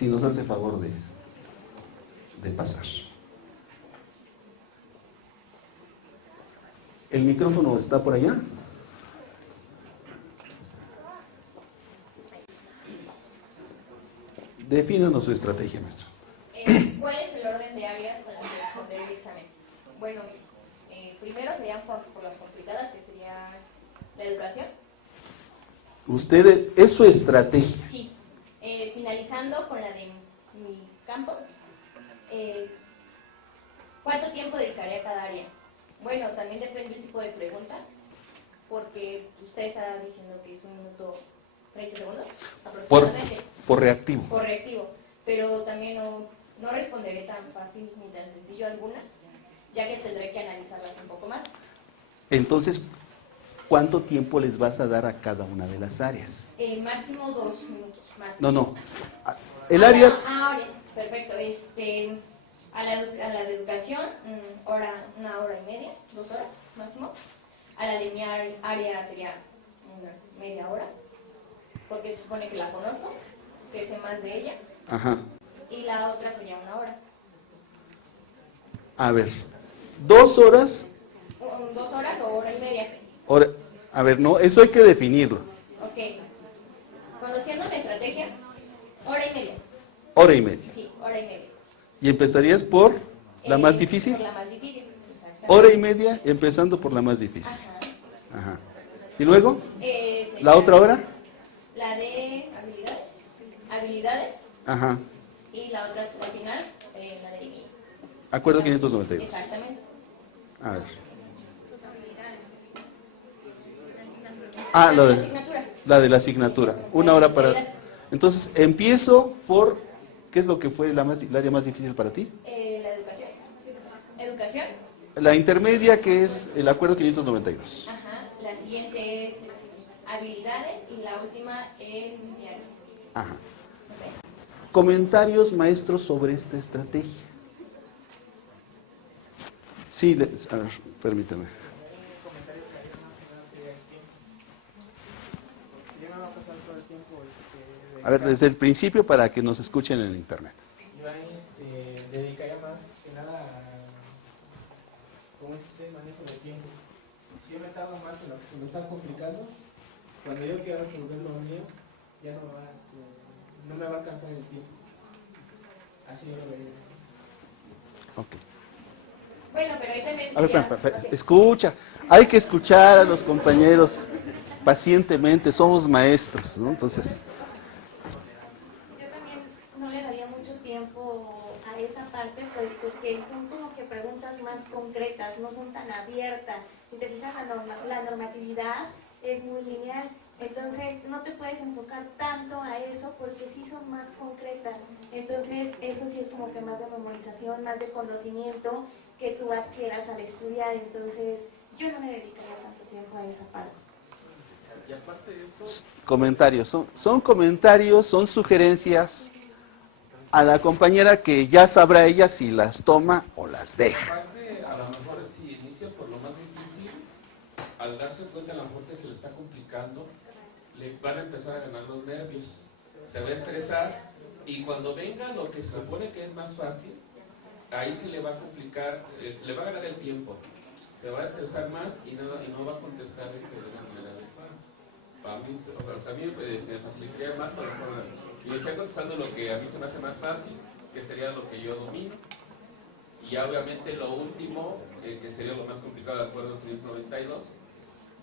si nos hace favor de pasar. ¿El micrófono está por allá? Defínanos su estrategia, maestro. ¿Cuál es el orden de áreas con las que responder el examen? Bueno, primero serían por las complicadas, que sería la educación. Usted, es su estrategia. Sí. Finalizando con la de mi campo, ¿cuánto tiempo dedicaré a cada área? Bueno, también depende del tipo de pregunta, porque usted está diciendo que es 1 minuto 30 segundos aproximadamente. Por reactivo. Por reactivo, pero también no responderé tan fácil ni tan sencillo algunas, ya que tendré que analizarlas un poco más. Entonces, ¿cuánto tiempo les vas a dar a cada una de las áreas? Máximo 2 minutos. Máximo. No. El área... área. Perfecto. A la de educación, una hora y media, 2 horas máximo. A la de mi área sería una media hora, porque se supone que la conozco, que sé más de ella. Ajá. Y la otra sería 1 hora. A ver, 2 horas... 2 horas o hora y media. A ver, no, eso hay que definirlo. Ok. Conociendo mi estrategia, hora y media. Hora y media. Sí, hora y media. ¿Y empezaría por la más difícil? Por la más difícil. Hora y media, empezando por la más difícil. Ajá. ¿Y luego? ¿La otra hora? La de habilidades. Ajá. Y la otra, al final, la de mi. Acuerdo 592. Exactamente. A ver. La de la asignatura. 1 hora para... Entonces, empiezo por... ¿Qué es lo que fue el área más difícil para ti? La educación. Educación. La intermedia, que es el acuerdo 592. Ajá. La siguiente es habilidades y la última es mundiales. Ajá. Okay. Comentarios, maestros, sobre esta estrategia. Sí, a ver, permítame. A ver, desde el principio para que nos escuchen en internet. Yo ahí dedicaría más que nada a cómo es el manejo del tiempo. Si yo me tardo más en lo que se me está complicando, cuando yo quiero resolver lo mío, ya no me va a alcanzar el tiempo. Así yo lo vería. Ok. Bueno, pero ahí también a ver, escucha, hay que escuchar a los compañeros pacientemente, somos maestros, ¿no? Entonces... Yo también no le daría mucho tiempo a esa parte, pues, porque son como que preguntas más concretas, no son tan abiertas. Si te fijas, la normatividad es muy lineal, entonces no te puedes enfocar tanto a eso porque sí son más concretas. Entonces eso sí es como que más de memorización, más de conocimiento que tú adquieras al estudiar. Entonces yo no me dedicaría tanto tiempo a esa parte. Y aparte de eso... Comentarios, son comentarios, son sugerencias a la compañera que ya sabrá ella si las toma o las deja. Aparte, a lo mejor si inicia por lo más difícil, al darse cuenta a lo mejor que se le está complicando, le van a empezar a ganar los nervios, se va a estresar y cuando venga lo que se supone que es más fácil, ahí se le va a complicar, le va a ganar el tiempo, se va a estresar más y no va a contestar de una manera adecuada. Para mí, a mí se me facilitaría más a lo mejor yo estoy contestando lo que a mí se me hace más fácil, que sería lo que yo domino, y ya obviamente lo último, que sería lo más complicado de acuerdo 592,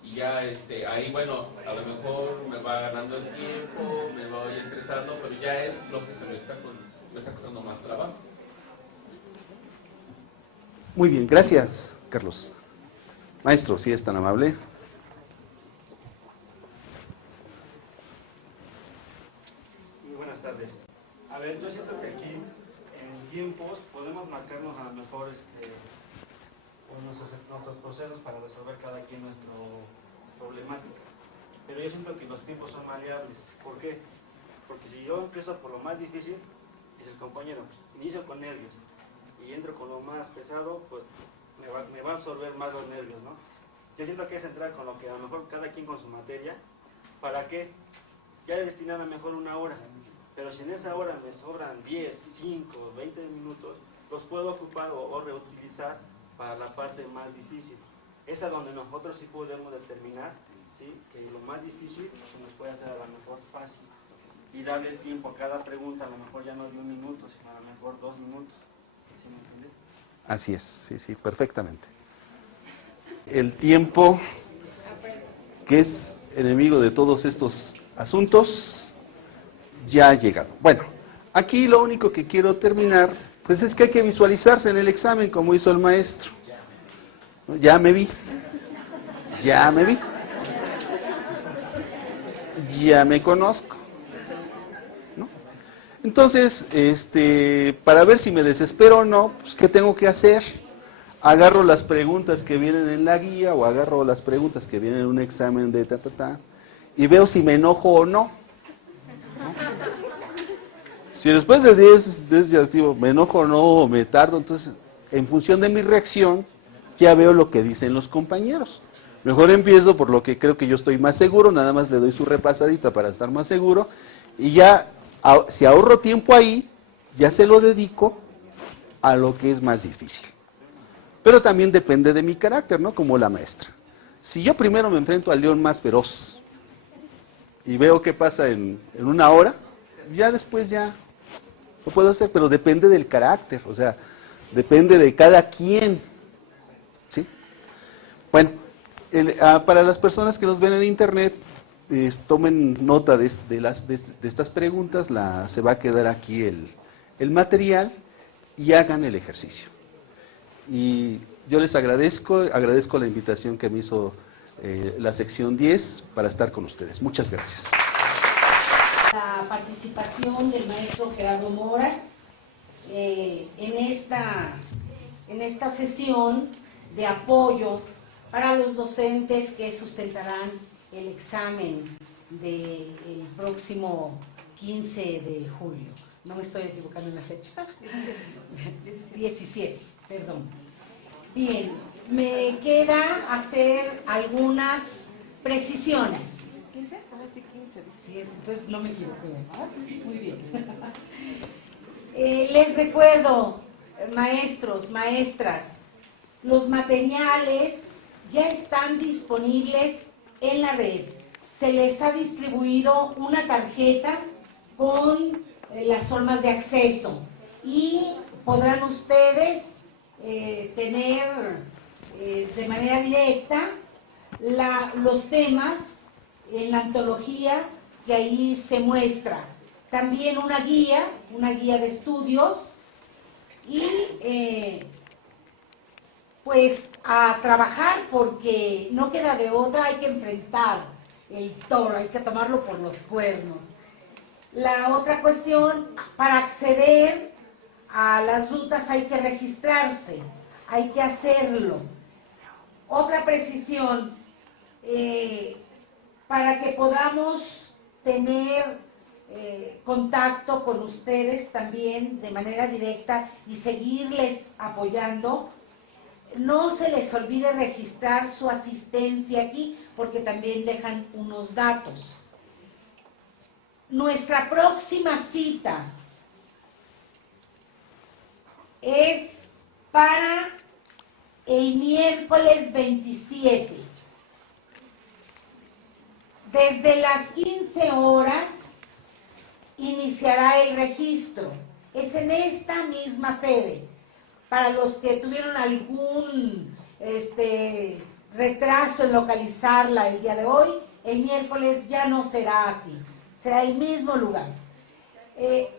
y ya ahí bueno, a lo mejor me va ganando el tiempo, me voy estresando, pero ya es lo que me está costando más trabajo. Muy bien, gracias, Carlos. Maestro, si es tan amable. Muy buenas tardes. A ver, yo siento que aquí en tiempos podemos marcarnos a lo mejor nuestros procesos para resolver cada quien nuestra problemática. Pero yo siento que los tiempos son maleables. ¿Por qué? Porque si yo empiezo por lo más difícil, dice el compañero, inicio con nervios y entro con lo más pesado, pues me va a absorber más los nervios, ¿no? Yo siento que es entrar con lo que a lo mejor cada quien con su materia. ¿Para qué? Ya destinar a lo mejor 1 hora, Pero si en esa hora me sobran 10, 5, 20 minutos, los puedo ocupar o reutilizar para la parte más difícil. Esa es donde nosotros sí podemos determinar, ¿sí?, que lo más difícil se nos puede hacer a lo mejor fácil. Y darle el tiempo a cada pregunta, a lo mejor ya no de 1 minuto, sino a lo mejor 2 minutos. ¿Sí me entiende? Así es, sí, sí, perfectamente. El tiempo, que es enemigo de todos estos asuntos, ya ha llegado. Bueno, aquí lo único que quiero terminar, pues es que hay que visualizarse en el examen como hizo el maestro. Ya me vi, ya me vi, ya me conozco, ¿no? Entonces, para ver si me desespero o no, pues ¿qué tengo que hacer? Agarro las preguntas que vienen en la guía o agarro las preguntas que vienen en un examen de y veo si me enojo o no. Si después de 10 activos me enojo o no, o me tardo, entonces en función de mi reacción ya veo lo que dicen los compañeros. Mejor empiezo por lo que creo que yo estoy más seguro, nada más le doy su repasadita para estar más seguro, y ya, si ahorro tiempo ahí, ya se lo dedico a lo que es más difícil. Pero también depende de mi carácter, ¿no? Como la maestra. Si yo primero me enfrento al león más feroz y veo qué pasa en 1 hora, ya después ya lo puedo hacer, pero depende del carácter, o sea, depende de cada quien. ¿Sí? Bueno, para las personas que nos ven en internet, tomen nota de estas preguntas, se va a quedar aquí el material y hagan el ejercicio. Y yo les agradezco la invitación que me hizo la sección 10 para estar con ustedes. Muchas gracias. La participación del maestro Gerardo Mora en esta sesión de apoyo para los docentes que sustentarán el examen del próximo 15 de julio. No me estoy equivocando en la fecha. 17, perdón. Bien, me queda hacer algunas precisiones. Sí, entonces no me equivoco, ¿verdad? Muy bien. Les recuerdo, maestros, maestras, los materiales ya están disponibles en la red. Se les ha distribuido una tarjeta con las formas de acceso y podrán ustedes tener de manera directa los temas en la antología que ahí se muestra. También una guía de estudios y pues a trabajar porque no queda de otra, hay que enfrentar el toro, hay que tomarlo por los cuernos. La otra cuestión, para acceder a las rutas hay que registrarse, hay que hacerlo. Otra precisión, para que podamos tener contacto con ustedes también de manera directa y seguirles apoyando, no se les olvide registrar su asistencia aquí porque también dejan unos datos. Nuestra próxima cita es para el miércoles 27. Desde las 15 horas iniciará el registro. Es en esta misma sede. Para los que tuvieron algún retraso en localizarla el día de hoy, el miércoles ya no será así. Será el mismo lugar.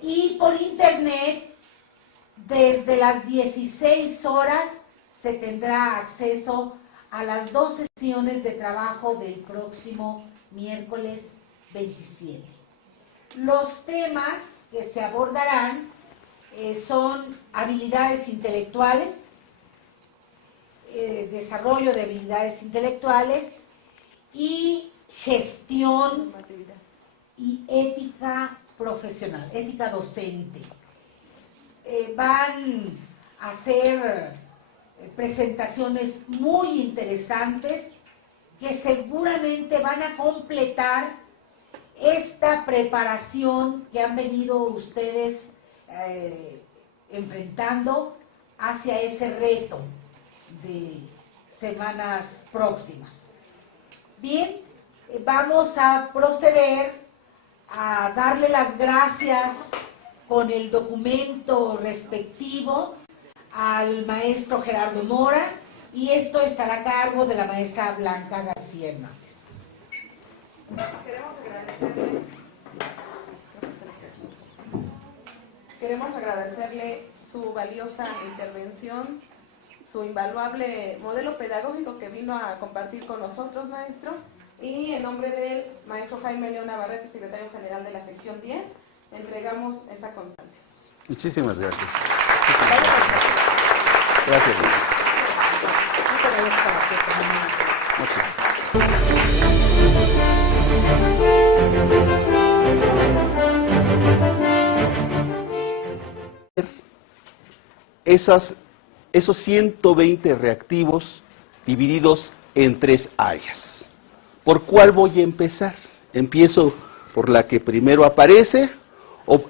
Y por internet, desde las 16 horas, se tendrá acceso a las 2 sesiones de trabajo del próximo miércoles 27. Los temas que se abordarán son habilidades intelectuales, desarrollo de habilidades intelectuales y gestión y ética profesional, ética docente. Van a hacer presentaciones muy interesantes que seguramente van a completar esta preparación que han venido ustedes enfrentando hacia ese reto de semanas próximas. Bien, vamos a proceder a darle las gracias con el documento respectivo al maestro Gerardo Mora, y esto estará a cargo de la maestra Blanca García Hernández. Queremos agradecerle su valiosa intervención, su invaluable modelo pedagógico que vino a compartir con nosotros, maestro, y en nombre del maestro Jaime León Navarrete, secretario general de la sección 10, entregamos esa constancia. Muchísimas gracias. Gracias. Esos 120 reactivos divididos en 3 áreas. ¿Por cuál voy a empezar? Empiezo por la que primero aparece o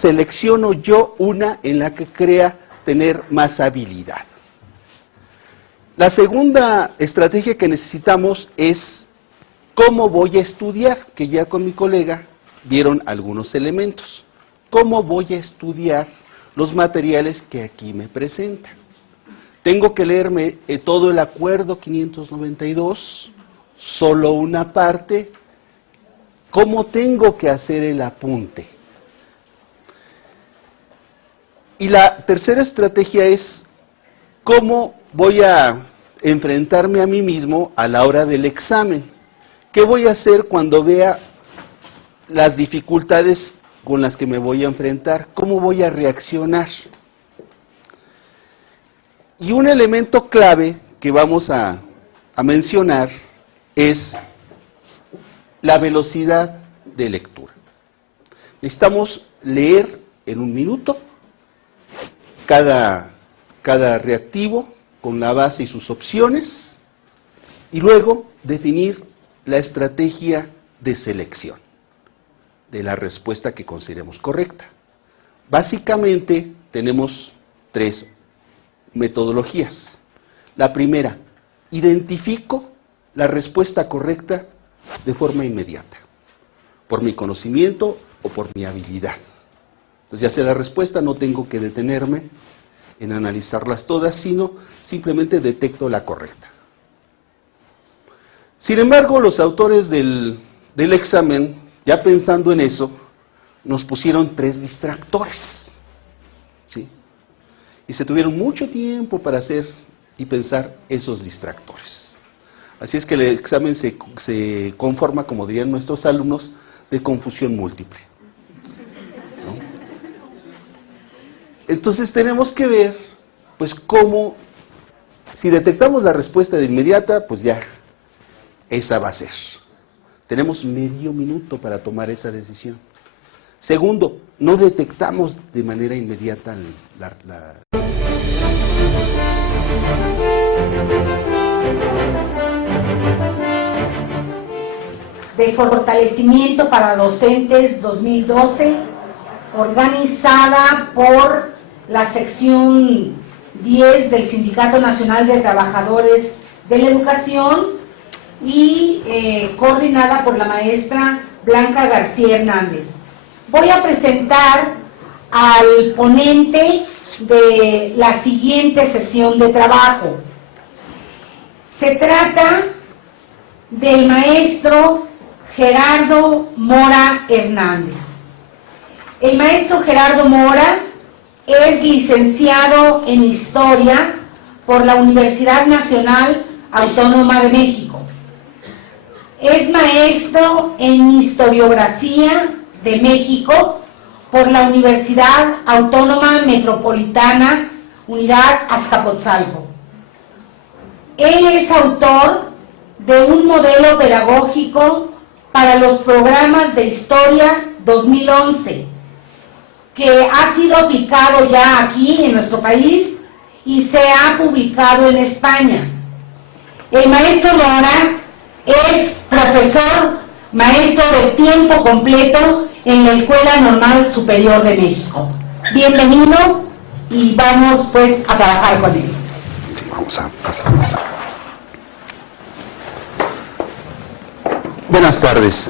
selecciono yo una en la que crea tener más habilidad. La segunda estrategia que necesitamos es cómo voy a estudiar, que ya con mi colega vieron algunos elementos. ¿Cómo voy a estudiar los materiales que aquí me presentan? Tengo que leerme todo el acuerdo 592, solo una parte. ¿Cómo tengo que hacer el apunte? Y la tercera estrategia es cómo voy a enfrentarme a mí mismo a la hora del examen. ¿Qué voy a hacer cuando vea las dificultades con las que me voy a enfrentar? ¿Cómo voy a reaccionar? Y un elemento clave que vamos a mencionar es la velocidad de lectura. Necesitamos leer en 1 minuto cada reactivo con la base y sus opciones, y luego definir la estrategia de selección de la respuesta que consideremos correcta. Básicamente tenemos 3 metodologías. La primera, identifico la respuesta correcta de forma inmediata, por mi conocimiento o por mi habilidad. Entonces, ya sea la respuesta, no tengo que detenerme en analizarlas todas, sino simplemente detecto la correcta. Sin embargo, los autores del examen, ya pensando en eso, nos pusieron 3 distractores, ¿sí? Y se tuvieron mucho tiempo para hacer y pensar esos distractores. Así es que el examen se conforma, como dirían nuestros alumnos, de confusión múltiple, ¿no? Entonces tenemos que ver, pues, cómo, si detectamos la respuesta de inmediata, pues ya, esa va a ser. Tenemos medio minuto para tomar esa decisión. Segundo, no detectamos de manera inmediata de fortalecimiento para docentes 2012, organizada por la sección 10 del Sindicato Nacional de Trabajadores de la Educación y coordinada por la maestra Blanca García Hernández. Voy a presentar al ponente de la siguiente sesión de trabajo. Se trata del maestro Gerardo Mora Hernández. El maestro Gerardo Mora es licenciado en Historia por la Universidad Nacional Autónoma de México. Es maestro en Historiografía de México por la Universidad Autónoma Metropolitana, Unidad Azcapotzalco. Él es autor de un modelo pedagógico para los programas de Historia 2011, que ha sido aplicado ya aquí en nuestro país y se ha publicado en España. El maestro Mora es profesor maestro de tiempo completo en la Escuela Normal Superior de México. Bienvenido y vamos pues a trabajar con él. Sí, vamos a pasar. Buenas tardes.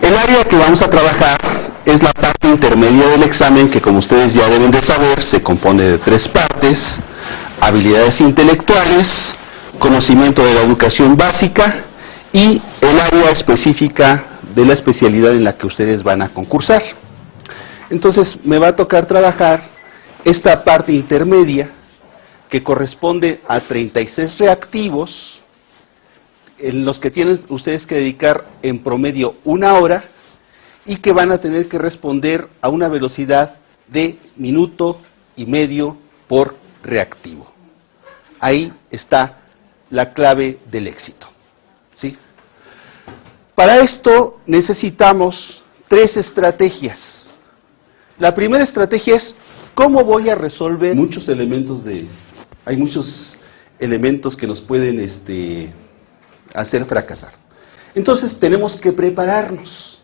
El área que vamos a trabajar es la parte intermedia del examen, que como ustedes ya deben de saber, se compone de 3 partes: habilidades intelectuales, conocimiento de la educación básica y el área específica de la especialidad en la que ustedes van a concursar. Entonces me va a tocar trabajar esta parte intermedia, que corresponde a 36 reactivos, en los que tienen ustedes que dedicar en promedio 1 hora, y que van a tener que responder a una velocidad de 1,5 minutos por reactivo. Ahí está la clave del éxito, ¿sí? Para esto necesitamos 3 estrategias. La primera estrategia es cómo voy a resolver hay muchos elementos que nos pueden hacer fracasar. Entonces tenemos que prepararnos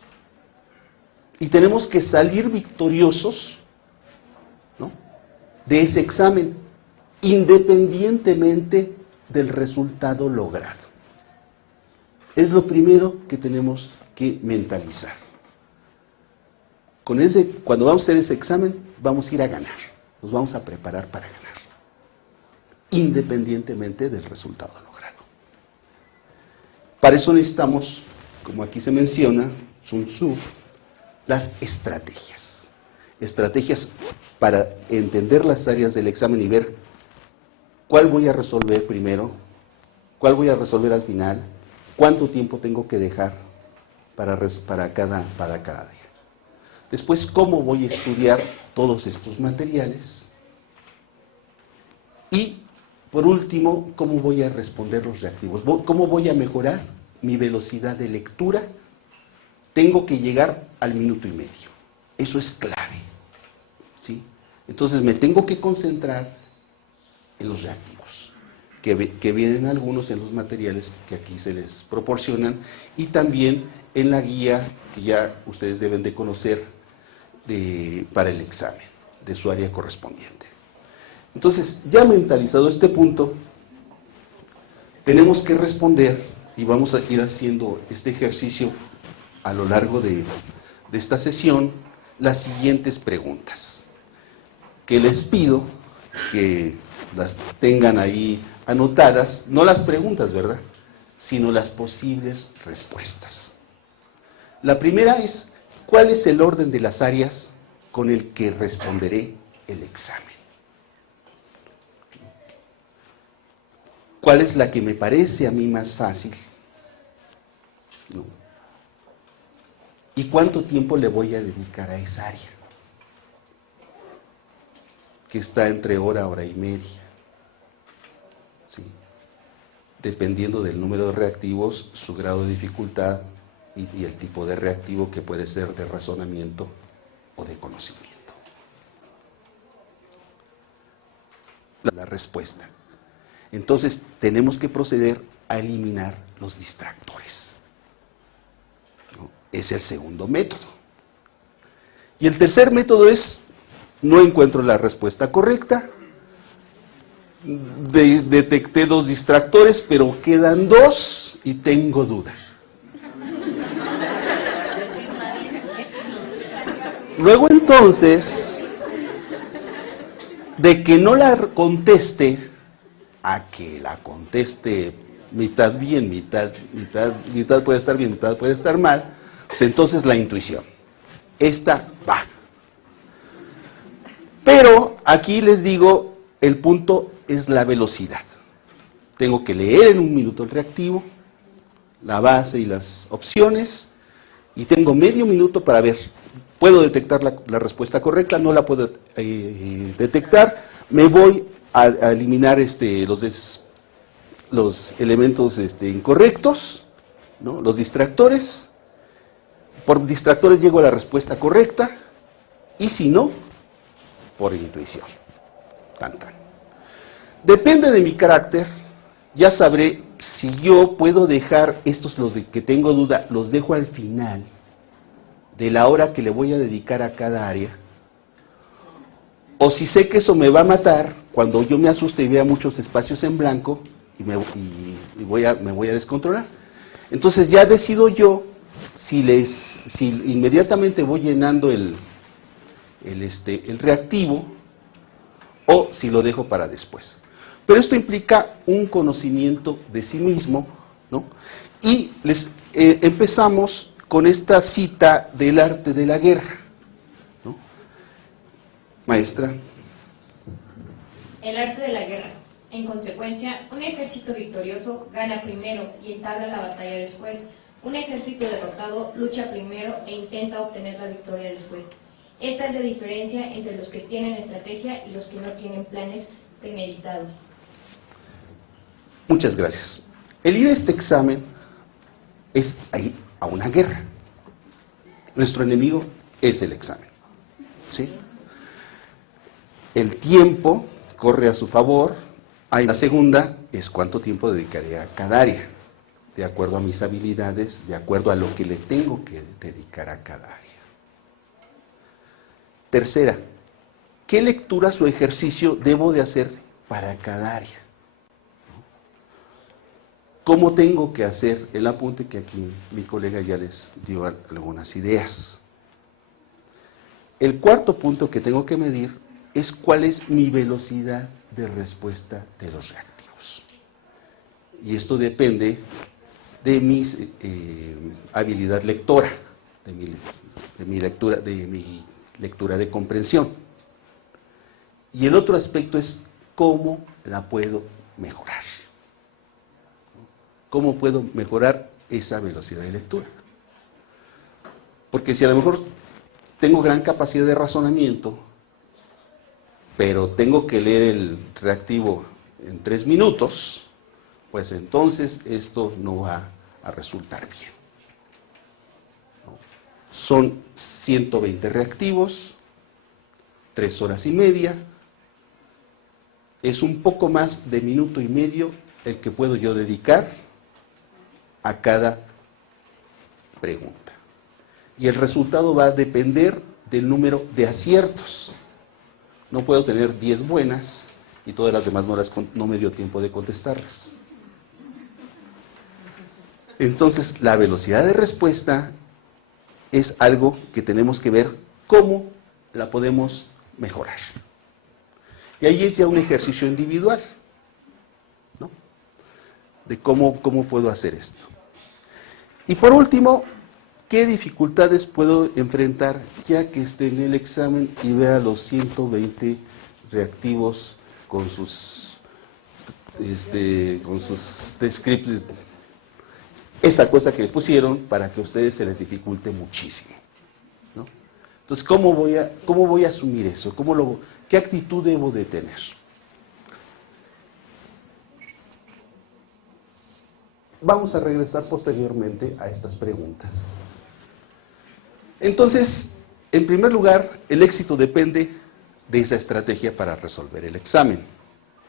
y tenemos que salir victoriosos, ¿no?, de ese examen, independientemente del resultado logrado. Es lo primero que tenemos que mentalizar. Cuando vamos a hacer ese examen, vamos a ir a ganar, nos vamos a preparar para ganar, independientemente del resultado logrado. Para eso necesitamos, como aquí se menciona, Sun Tzu, las estrategias. Estrategias para entender las áreas del examen y ver cuál voy a resolver primero, cuál voy a resolver al final, cuánto tiempo tengo que dejar para cada día. Después, cómo voy a estudiar todos estos materiales. Y, por último, cómo voy a responder los reactivos. Cómo voy a mejorar mi velocidad de lectura. Tengo que llegar al 1,5 minutos. Eso es clave, ¿sí? Entonces, me tengo que concentrar en los reactivos, que vienen algunos en los materiales que aquí se les proporcionan, y también en la guía que ya ustedes deben de conocer para el examen, de su área correspondiente. Entonces, ya mentalizado este punto, tenemos que responder, y vamos a ir haciendo este ejercicio a lo largo de esta sesión, las siguientes preguntas, que les pido que las tengan ahí anotadas, no las preguntas, ¿verdad?, sino las posibles respuestas. La primera es: ¿cuál es el orden de las áreas con el que responderé el examen? ¿Cuál es la que me parece a mí más fácil? ¿No? ¿Y cuánto tiempo le voy a dedicar a esa área? Que está entre hora y media. ¿Sí? Dependiendo del número de reactivos, su grado de dificultad y el tipo de reactivo, que puede ser de razonamiento o de conocimiento. La respuesta. Entonces, tenemos que proceder a eliminar los distractores, ¿no? Es el segundo método. Y el tercer método es: no encuentro la respuesta correcta, detecté 2 distractores, pero quedan 2 y tengo duda. Luego, entonces, de que no la conteste a que la conteste mitad bien, mitad puede estar bien, mitad puede estar mal, pues entonces la intuición. Esta va. Pero aquí les digo, el punto es la velocidad. Tengo que leer en 1 minuto el reactivo, la base y las opciones, y tengo medio minuto para ver. Puedo detectar la respuesta correcta, no la puedo detectar, me voy a eliminar los elementos incorrectos, ¿no?, los distractores. Por distractores llego a la respuesta correcta, y si no, por intuición. Tan, tan. Depende de mi carácter, ya sabré si yo puedo dejar estos, los de que tengo duda, los dejo al final de la hora que le voy a dedicar a cada área, o si sé que eso me va a matar cuando yo me asuste y vea muchos espacios en blanco y me voy a descontrolar. Entonces ya decido yo si inmediatamente voy llenando el reactivo o si lo dejo para después. Pero esto implica un conocimiento de sí mismo, ¿no? Y empezamos con esta cita del arte de la guerra, ¿no? Maestra. El arte de la guerra. En consecuencia, un ejército victorioso gana primero y entabla la batalla después. Un ejército derrotado lucha primero e intenta obtener la victoria después. Esta es la diferencia entre los que tienen estrategia y los que no tienen planes premeditados. Muchas gracias. El ir a este examen es ir a una guerra. Nuestro enemigo es el examen, ¿sí? El tiempo corre a su favor. La segunda es cuánto tiempo dedicaré a cada área, de acuerdo a mis habilidades, de acuerdo a lo que le tengo que dedicar a cada área. Tercera, ¿qué lecturas o ejercicio debo de hacer para cada área? ¿Cómo tengo que hacer el apunte? Que aquí mi colega ya les dio algunas ideas. El cuarto punto que tengo que medir es cuál es mi velocidad de respuesta de los reactivos. Y esto depende de mi habilidad lectora, de mi lectura de comprensión. Y el otro aspecto es cómo la puedo mejorar. ¿Cómo puedo mejorar esa velocidad de lectura? Porque si a lo mejor tengo gran capacidad de razonamiento, pero tengo que leer el reactivo en 3 minutos, pues entonces esto no va a resultar bien. Son 120 reactivos, 3 horas y media, es un poco más de minuto y medio el que puedo yo dedicar a cada pregunta. Y el resultado va a depender del número de aciertos. No puedo tener 10 buenas y todas las demás no me dio tiempo de contestarlas. Entonces, la velocidad de respuesta es algo que tenemos que ver cómo la podemos mejorar. Y ahí es ya un ejercicio individual, ¿no? De cómo puedo hacer esto. Y por último, ¿qué dificultades puedo enfrentar ya que esté en el examen y vea los 120 reactivos con sus scripts? Esa cosa que le pusieron para que a ustedes se les dificulte muchísimo, ¿no? Entonces, ¿cómo voy a asumir eso? ¿Qué actitud debo de tener? Vamos a regresar posteriormente a estas preguntas. Entonces, en primer lugar, el éxito depende de esa estrategia para resolver el examen.